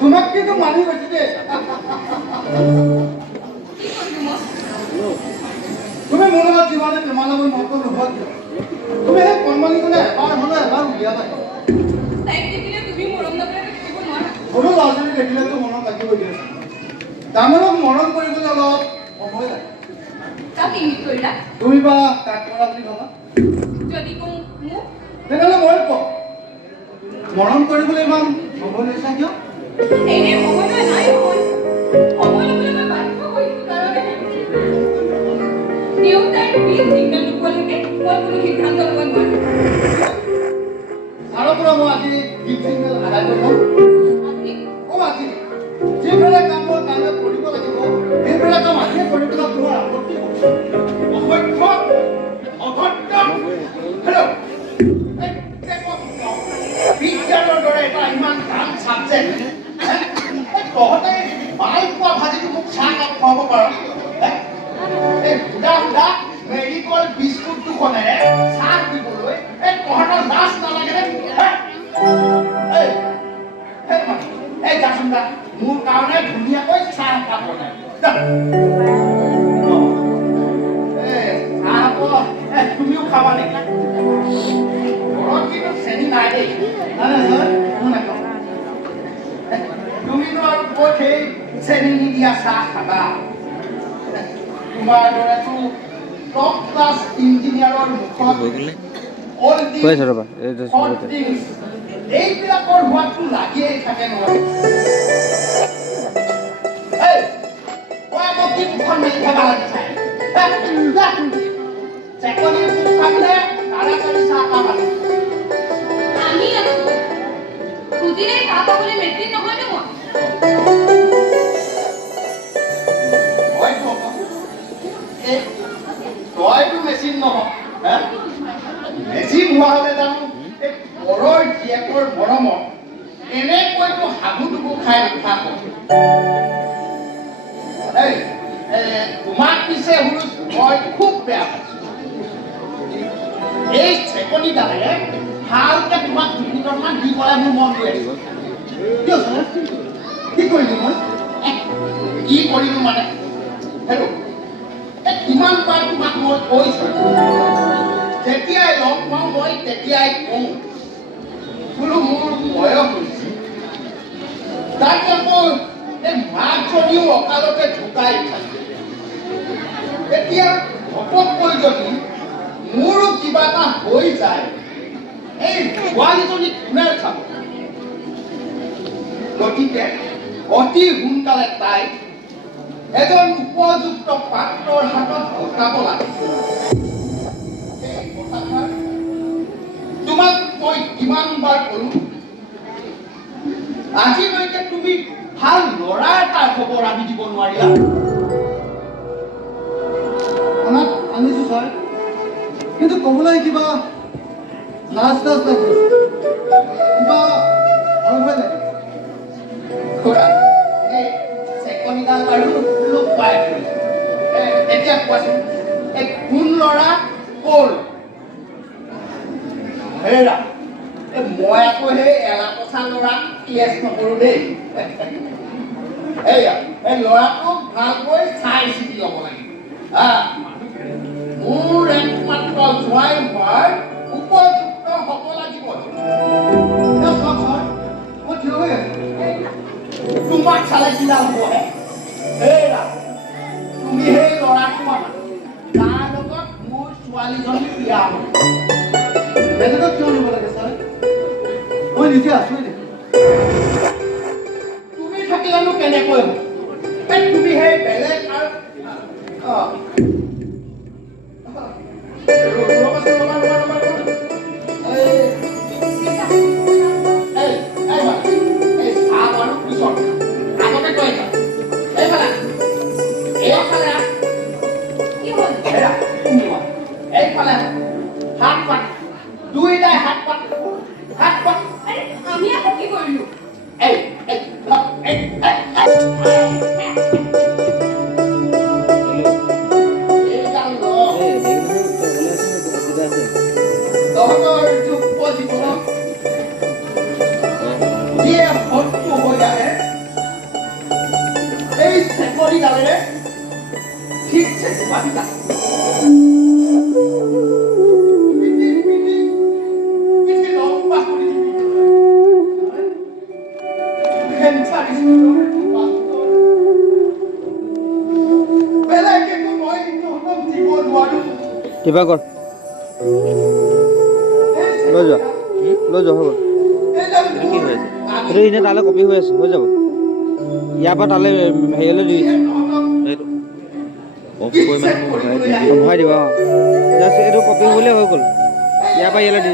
তোমাক কিন্তু মানি গৈছে দেই কি কৰিলো মই তুমি মোৰ লগত যিমানে তোমাৰ লগত মত নোহোৱা কিয় তুমি সেই কণমানিজনে এবাৰ হ'লে এবাৰ উলিয়াবা তাইক দেখিলে তুমি মৰম নকৰাকৈ থাকিব নোৱাৰা সৰু ল'ৰা ছোৱালী দেখিলেতো মনত লাগিব দিয়ে ডাঙৰক মৰম কৰিবলৈ অলপ সময় লাগে তাক ইংগিত কৰিলা তুমি বা কাক কৰা বুলি ভাবা যদি কওঁ মোক তেনেহ'লে মই কওঁ মৰম কৰিবলৈ ইমান সময় লৈছা কিয় এনে সময় নাই সময় সময় ল'বলৈ মই বাধ্য হৈছোঁ কাৰণেহে দেউতাৰ বিল চিগনেল নোপোৱালৈকে মই কোনো সিদ্ধান্ত ল'ব নোৱাৰোঁ ছাৰৰ পৰা মই আজি গিফ্ট চিগনেল আদায় কৰি লওঁ আজি আজি যিবিলাক কাম মই কাইলৈ কৰিব লাগিব সেইবিলাক কাম আজিয়ে কৰি পেলাই তোমাৰ আপত্তি অসভ্য অভদ্ৰ হেল্ল' বিজ্ঞানৰ দৰে এটা ইমান টান ছাবজেক্ট তহঁতে মাল পোৱা ভাজিটো মোক চাহ কাপ খুৱাব পাৰ এই সুদা সুদা মেডিকল বিস্কুট দুখনেৰে চাহ দিবলৈ এই তহঁতৰ লাজ নালাগে নে এই যাচোন দা মোৰ কাৰণে ধুনীয়াকৈ চাহ একাপ বনাই চাহ তুমিও খাবা নেকি ঘৰত কিন্তু চেনি নাই দেই তুমিনো আৰু ক'ত সেই চেনি নিদিয়া চাহ খাবা তোমাৰ দৰেতো টপ ক্লাছ ইঞ্জিনিয়াৰৰ মুখত এইবিলাকৰ সোৱাদটো লাগিয়েই থাকে নহয় মই আকৌ কি মুখখন মেলি থকা লাগিছে চেকনিৰ মুখ খাবিলে তাড়াতাড়ি চাহ কাপ আনি আমি আছো খুজিলে চাহ পাবলৈ মেচিন নহয়নো মই তইতো মেচিন নহয় মেচিন হোৱা হ'লে জানো এই পৰৰ জীয়েকৰ মৰমত এনেকৈতো সাধু দুবু খাই নাথাকো তোমাক পিছে হুৰুচ মই খুব বেয়া পাইছো এই চেকনিডালে ভালকে তোমাক দুদিনমান দি পেলাই মোৰ মন গৈ আছে কি কৰিলো মই কি কৰিলো মানে হেল্ল' কিমান বাৰ তোমাক মই কৈছো যেতিয়াই লগ পাওঁ মই তেতিয়াই কওঁ বোলো মোৰ বয়স হৈছে তাক আকৌ এই মাকজনীও অকালতে ঢুকাই থাকে এতিয়া ঘপককৈ যদি মোৰো কিবা এটা হৈ যায় এই ছোৱালীজনী কোনে চাব গতিকে অতি সোনকালে তাই এজন উপযুক্ত পাত্ৰৰ হাতত গতাব লাগে তোমাক মই কিমান বাৰ কলো আজিলৈকে তুমি ভাল ল'ৰা এটাৰ খবৰ আনি দিব নোৱাৰিলা আনিছো ছাৰ কিন্তু ক'বলৈ কিবা লাজ লাগে কিবা ভয় লাগে চেকনিডাল বাৰু লোক পাই এতিয়া কোৱাচোন এই কোন ল'ৰা ক'ৰ হেৰা মই আকৌ সেই এলাপচা ল'ৰা কেছ নকৰো দেই এইয়া এই ল'ৰাটোক ভালকৈ চাই চিতি ল'ব লাগে মোৰ একমাত্ৰ জোৱাই হোৱাৰ উপযুক্ত হ'ব লাগিব মই থিয় হৈ আছো তোমাক চালে কিডাল হ'ব হেৰা তুমি সেই ল'ৰাটো আমাৰ তাৰ লগত মোৰ ছোৱালীজনী বিয়া হ'ব বেলেগত কিয় নিব লাগে ছাৰ মই নিজে আছোৱে দেখোন তুমি থাকিলেনো কেনেকৈ হ'ব তুমি সেই বেলেগ আৰু আমি আকৌ কি কৰিলো এই रे ठीक से वादिता किसी लंबा কৰে দিবি ভেঞ্চাৰ স্কুলেৰ পাস্তৰ বেলাকে কো মই কিন্তু হুকুম দিব নোৱাৰো কিবা কৰ লৈ যা হ'ব কি হৈ আছে এইটো এনে তালৈ কপি হৈ আছে হৈ যাব ইয়াৰ পৰা তালৈ হেৰিলৈ দি ভৰাই দিবা অঁ জাষ্ট এইটো কপি হ'লেই হৈ গ'ল ইয়াৰ পৰা ইয়ালৈ দি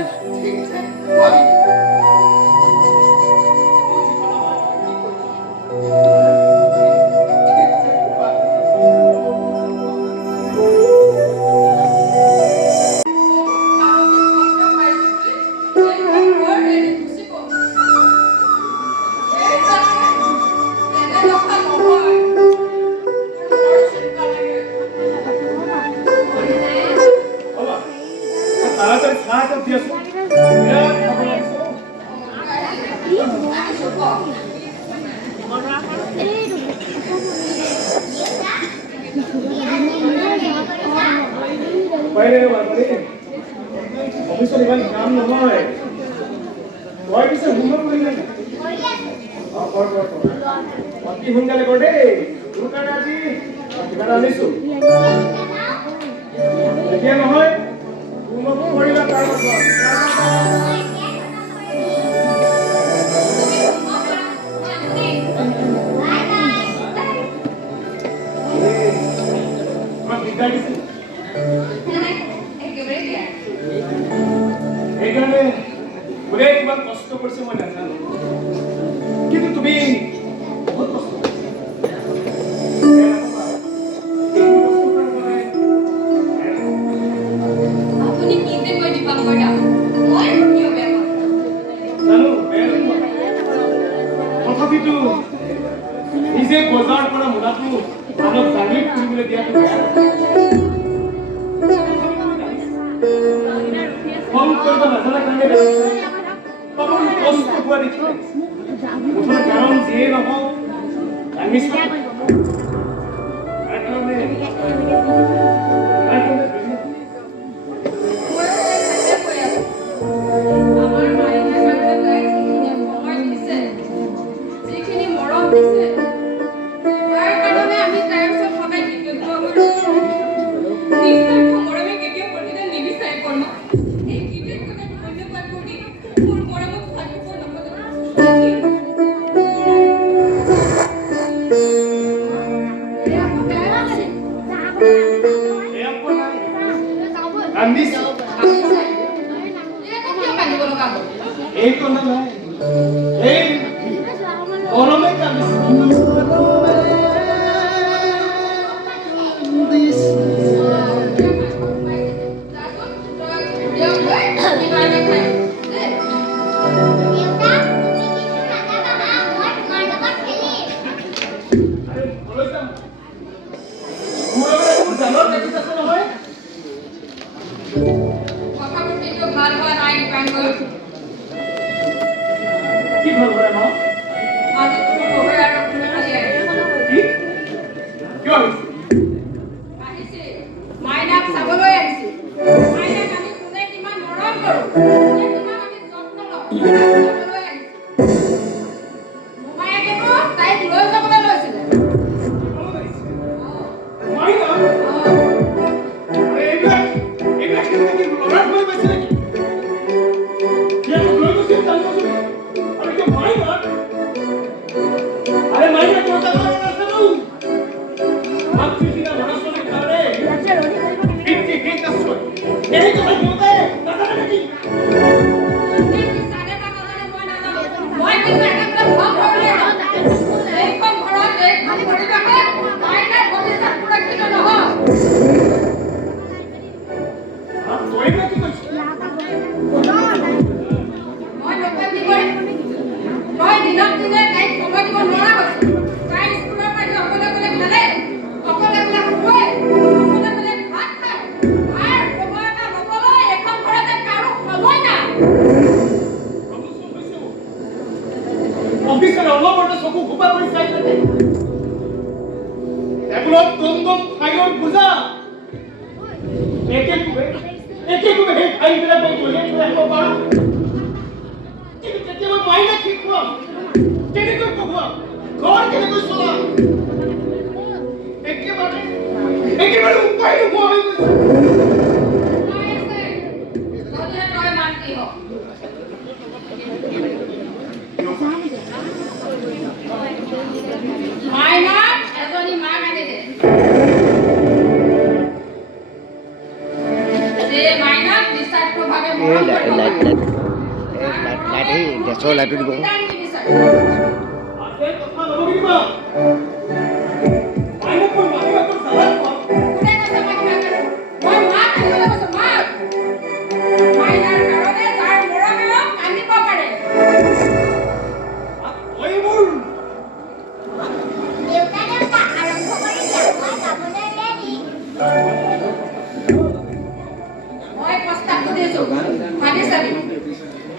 অফিসত ইমান কাম নহয় তই পিছে হোমৱৰ্ক কৰিলি নাই অতি সোনকালে কৰ দেই তোৰ কাৰণে আজি কিবা এটা আনিছোঁ এতিয়া নহয় হোমৱৰ্ক কৰিবা তাৰ পাছত তোমাক দিগদাৰ দিছে সেইকাৰণে কোনে কিমান কষ্ট কৰিছে মই নাজানো কিন্তু তুমি বহুত কষ্ট আপুনি কি যে কৈ দীপাংকৰ দা মই কিয় বেয়া পাম জানো তথাপিতো নিজে বজাৰ কৰা মোনাটো আনক জাগিত কৰিবলৈ দিয়াটো বেয়া ফোন কৰিব নাজানা কাৰণে তখন কষ্ট হোৱা দেখি মুঠতে কাৰণ যিয়ে নহওক আমি আমাৰ মায়ে কাৰণে তাই যিখিনি সময় দিছে যিখিনি মৰম দিছে তাৰ কাৰণে আমি তাইৰ ওচৰত সদায় কৃতজ্ঞ নিস্বাৰ্থ মৰমে কেতিয়াও প্ৰতিদিনে নিবিচাৰে কৰ্ম এই কিবিৰ কথা ধন্যবাদ কৰি মোৰ মৰমক স্বাৰ্থপৰ এইটো নহয় এই গৰমে ভাল হোৱা নাই দীপাংকৰ কি ভাল কৰে ন আজি তোমাৰ খবৰ আৰু তুমি খালি কি কিয় আহিছে মাইনাক চাবলৈ আহিছে মাইনাক আমি কোনে কিমান মৰম কৰোঁ কোনে কিমান আমি যত্ন লওঁ চাবলৈ আহিছে মোমায়েকে তাইক লৈ যাবলৈ লৈছিলে মই না এইবিলাক কেনেকৈ লৰাত লৈ পাইছে নেকি লৈ গৈছে জানো আৰু এতিয়া মই না আরে মাইনা কথা বলা আছে না মাতৃ পিতা মনস্বরে কারে পিতৃ পিতা সই এই কথা বলতে দাদা নাকি মই কিন্তু এটা ভাব কৰিলে এইখন ঘৰত এইখন পৰিৱেশত মাইনাৰ ভৱিষ্যত সুৰক্ষিত নহয় তই না কি কৈছ মই নকয় কি কৰিম তই দিনক দিনে তাইক সময় দিব নোৱাৰা হৈছ তাই স্কুলৰ পৰা অকলে অকলে খেলে অকলে অকলে শুৱে অকলে অকলে ভাত খায় তাৰ খবৰ এটা ল'বলৈ এখন ঘৰতে কাৰো সময় নাই অফিসেৰ অনবৰত চকু ঘুপা কৰে চাই থাকে টেবুলত দম খাইৰ বুজা একে কুবে সেই খাইবিলাক মই গলিয়াই থৈ আহিব পাৰোঁ কিন্তু তেতিয়া মই মাইনা কি খুৱাম কেনেকৈ পঢ়ুৱাম ঘৰ কেনেকৈ চলাম একেবাৰে উপায় নোহোৱা হৈ গৈছে গেছৰ লাইটটো দিব আছে কথা নকৰিবা মাইনাক মই মাৰিবাকৈ চালান পাম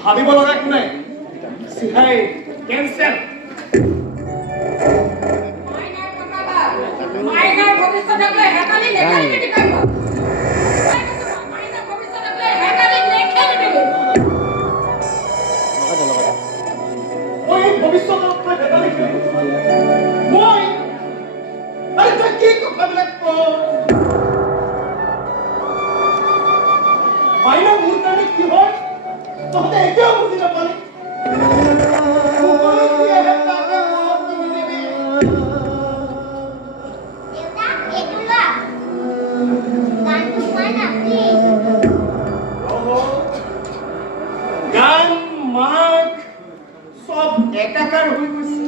ভাবিব লগা একো নাই চিধাই কেঞ্চেল মই এই ভৱিষ্যতৰ কথা ভেটালি মই আৰু তই কি কথাবিলাক ক মাইনা মোৰ কাৰণে কি হয় তহঁতে এতিয়াও বুজি নাপালি গান মাক সব একাকাৰ হৈ গৈছে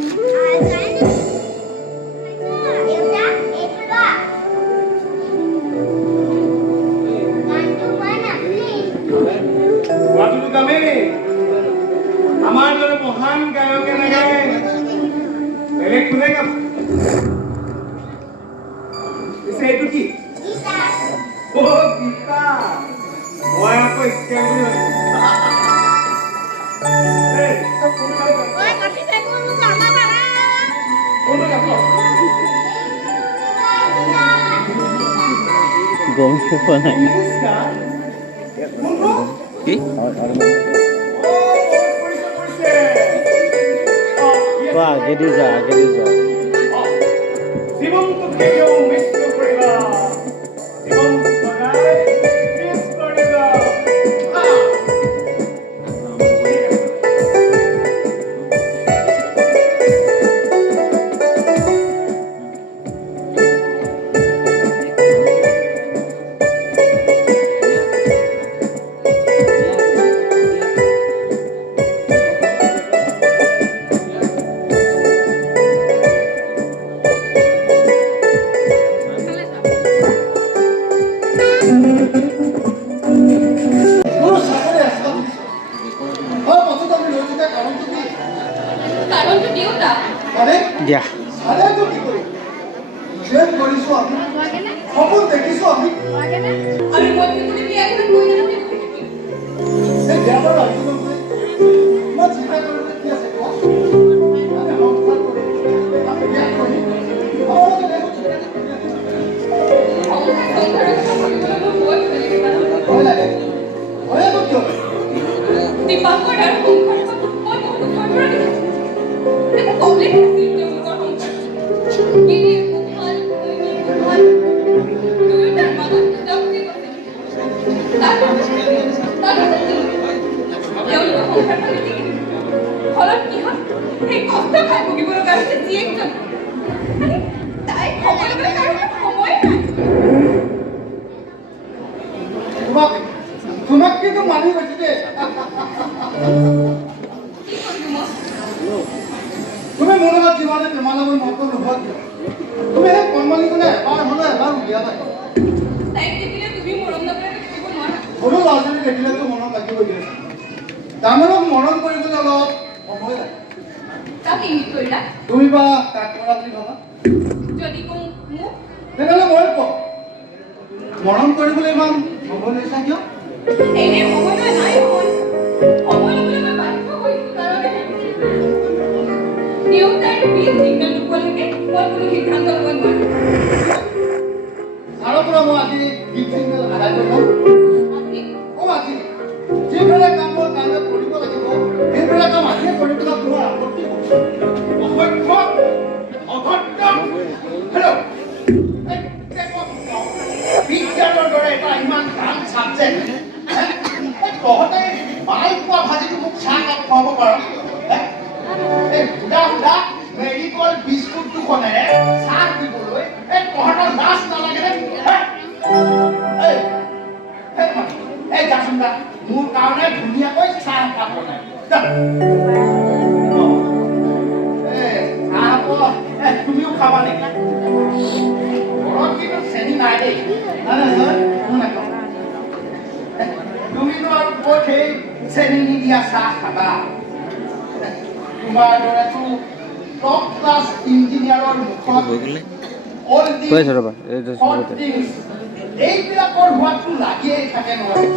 বাদুলু গামে আমাৰ দৰে মহান গায়কে নাগায় বেলেগ কোনে গাব পিছে এইটো কি গীতা মই আকৌ স্কেল বুলি গম পোৱা নাই কি আগেদি যা জীৱনটো কেতিয়াও মিছ নকৰিবা জীৱনটো সদায় মিছ কৰিবা কাৰণটো দেউতা দিয়া সপোন দেখিছো আমি আমি মধ্যপুৰে বিয়াখন গৈ দীপাংকৰ আৰু সংসাৰ মই বহুত বছৰ পৰা দেখিছোঁ এটা কমপ্লেট আছিল তেওঁলোকৰ সংসাৰ দুয়োটাৰ মাজত বুজাবুজি গৈছে তেওঁলোকৰ সংসাৰখন নেকি ফলত কি হয় সেই কষ্ট খাই ভুগিব লগা হৈছে জীয়েকজন তাই সকলোবিলাক কাৰণে সময় নাই তোমাক কিন্তু মানি গৈছে দেই কি কৰিম মই তুমি মোৰ লগত যিমানে তোমাৰ লগত মকল নোহোৱা কিয় তুমি সেই কণমানিজনে এবাৰ হ'লে এবাৰ উলিয়াবা তাইক দেখিলে তুমি মৰম নকৰে থাকিব নোৱাৰা সৰু ল'ৰা ছোৱালী দেখিলেতো মৰম লাগিব দিয়ে ডাঙৰক মৰম কৰিবলৈ অলপ সময় লাগে তাক ইংগিত কৰিলা তুমি বা কাক কৰা বুলি ভাবা যদি কওঁ মোক তেনেহ'লে মই কওঁ মৰম কৰিবলৈ ইমান সময় লৈছা কিয় এনে সময় লৈ নাই সময় ল'বলৈ মই বাধ্য হৈছোঁ কাৰণেহে দেউতাৰ বিল চিগনেল নোপোৱালৈকে মই কোনো সিদ্ধান্ত ল'ব নোৱাৰোঁ তাৰ পৰা মই আজি গিফ্ট আদায় কৰি লওঁ আজি যিবিলাক কাম মই কাইলৈ কৰিব লাগিব সেইবিলাক কাম আজিয়ে কৰি পেলাই তোমাৰ আপত্তি বিজ্ঞানৰ দৰে এটা ইমান টান চাবজেক্ট তহঁতে মাল পোৱা ভাজিটো মোক চাহ কাপ খুৱাব পাৰ এই সুদা সুদা মেডিকল বিস্কুট দুখনেৰে চাহ দিবলৈ এই তহঁতৰ লাজ নালাগে এই যাচোন দা মোৰ কাৰণে ধুনীয়াকৈ চাহ কাপ বনাই তুমিও খাবা নেকি ঘৰত কিন্তু চেনি নাই দেই তুমিনো আৰু ক'ত সেই চেনি নিদিয়া চাহ খাবা তোমাৰ দৰেতো টপ ক্লাছ ইঞ্জিনিয়াৰৰ মুখত এইবিলাকৰ সোৱাদটো লাগিয়েই থাকে নহয়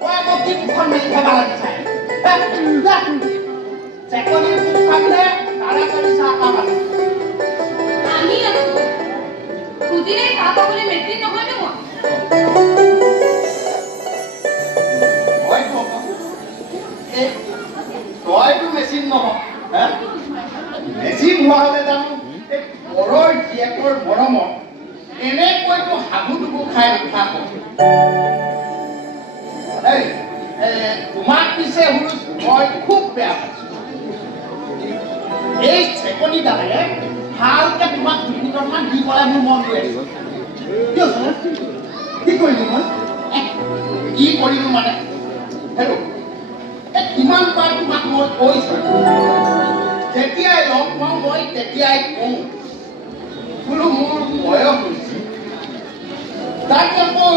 মই আকৌ কি মুখখন মেলি খাব লাগিছে চেকনিৰ মুখ খাবিলে তাড়াতাড়ি চাহ খাব আমি খুজিলে চাহ পাবলৈ মেচিন নহয়নো মই তইতো মেচিন নহয় মেচিন হোৱা হ'লে জানো এই পৰৰ জীয়েকৰ মৰমত এনেকৈতো হাবু ডুবু খাই নাথাকো তোমাক পিছে হুৰুচ মই খুব বেয়া পাইছো এই চেকনিডালে ভালকে তোমাক দুপিটমান দি পেলাই মোৰ মন গৈ আছে কি কৰিলো মই কি কৰিলো মানে হেল্ল' কিমান বাৰ তোমাক মই কৈছো যেতিয়াই লগ পাওঁ মই তেতিয়াই কওঁ বোলো মোৰ বয়স হৈছে তাক আকৌ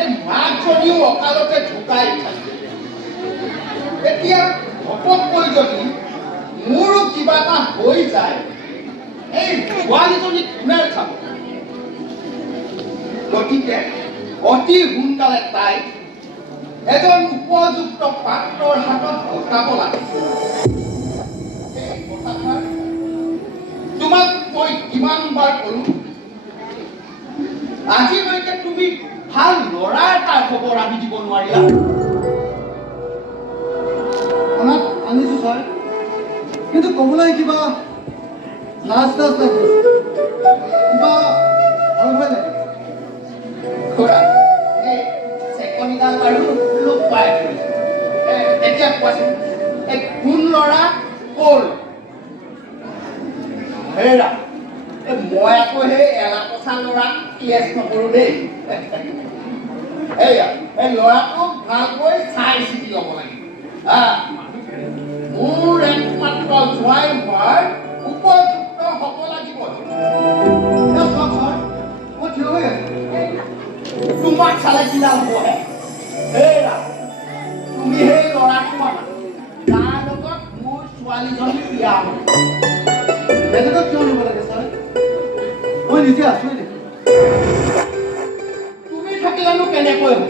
এই মাকজনীও অকালতে ঢুকাই থাকে এতিয়া ঘপককৈ যদি মোৰো কিবা এটা হৈ যায় এই ছোৱালীজনী কোনে চাব গতিকে অতি সোনকালে তাই এজন উপযুক্ত পাত্ৰৰ হাতত গতাব লাগে তোমাক মই কিমান বাৰ কলো আজিলৈকে তুমি ভাল ল'ৰা এটাৰ খবৰ আনি দিব নোৱাৰিলা আনিছো ছাৰ কিন্তু ক'বলৈ কিবা লাজ লাগে কিবা ভয় ভয় লাগে চেকনিডাল বাৰু লোক পাই এতিয়া কোৱাচোন এই কোন ল'ৰা ক'ৰ হেৰা মই আকৌ সেই এলাপচা ল'ৰাক কেছ নকৰো দেই এয়া এই ল'ৰাটোক ভালকৈ চাই চিতি ল'ব লাগিব মোৰ একমাত্ৰ জোৱাই হোৱাৰ উপযুক্ত হ'ব লাগিব মই থিয় হৈ আছো তোমাক চালে কিডাল হ'বহে হেৰা তুমি সেই ল'ৰাটো পাবা তাৰ লগত মোৰ ছোৱালীজনী বিয়া হ'ব বেলেগত কিয় নিব লাগে ছাৰ মই নিজে আছোৱে দেখোন তুমি থাকিলেনো কেনেকৈ হ'ব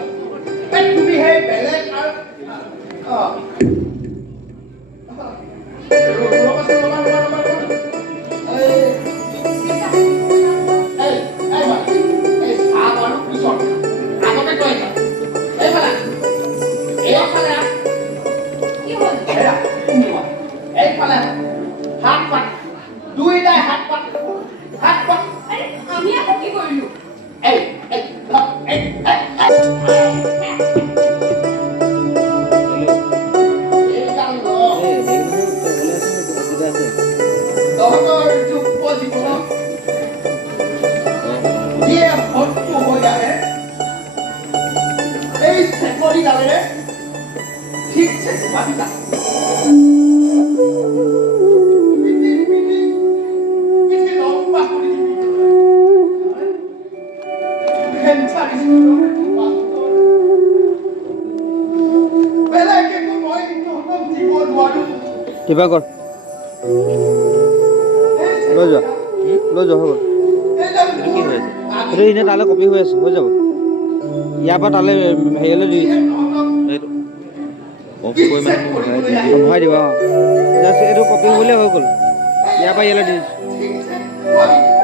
তুমি সেই বেলেগ আৰু হাত পাত দুইটাই হাত পাত আমি আকৌ কি কৰিলো তহঁতৰ যুৱ জীৱনত যিয়ে শত্ৰু হৈ আহে এই চেকনিডালেৰে ঠিকছে ভাবিছা কিবা কৰ লৈ যোৱা হৈ গ'ল সেইটো এনেই তালৈ কপি হৈ আছে হৈ যাব ইয়াৰ পৰা তালৈ হেৰিলৈ দি ভৰাই দিবা জাষ্ট এইটো কপি হ'লে হৈ গ'ল ইয়াৰ পৰা ইয়ালৈ দি দিছোঁ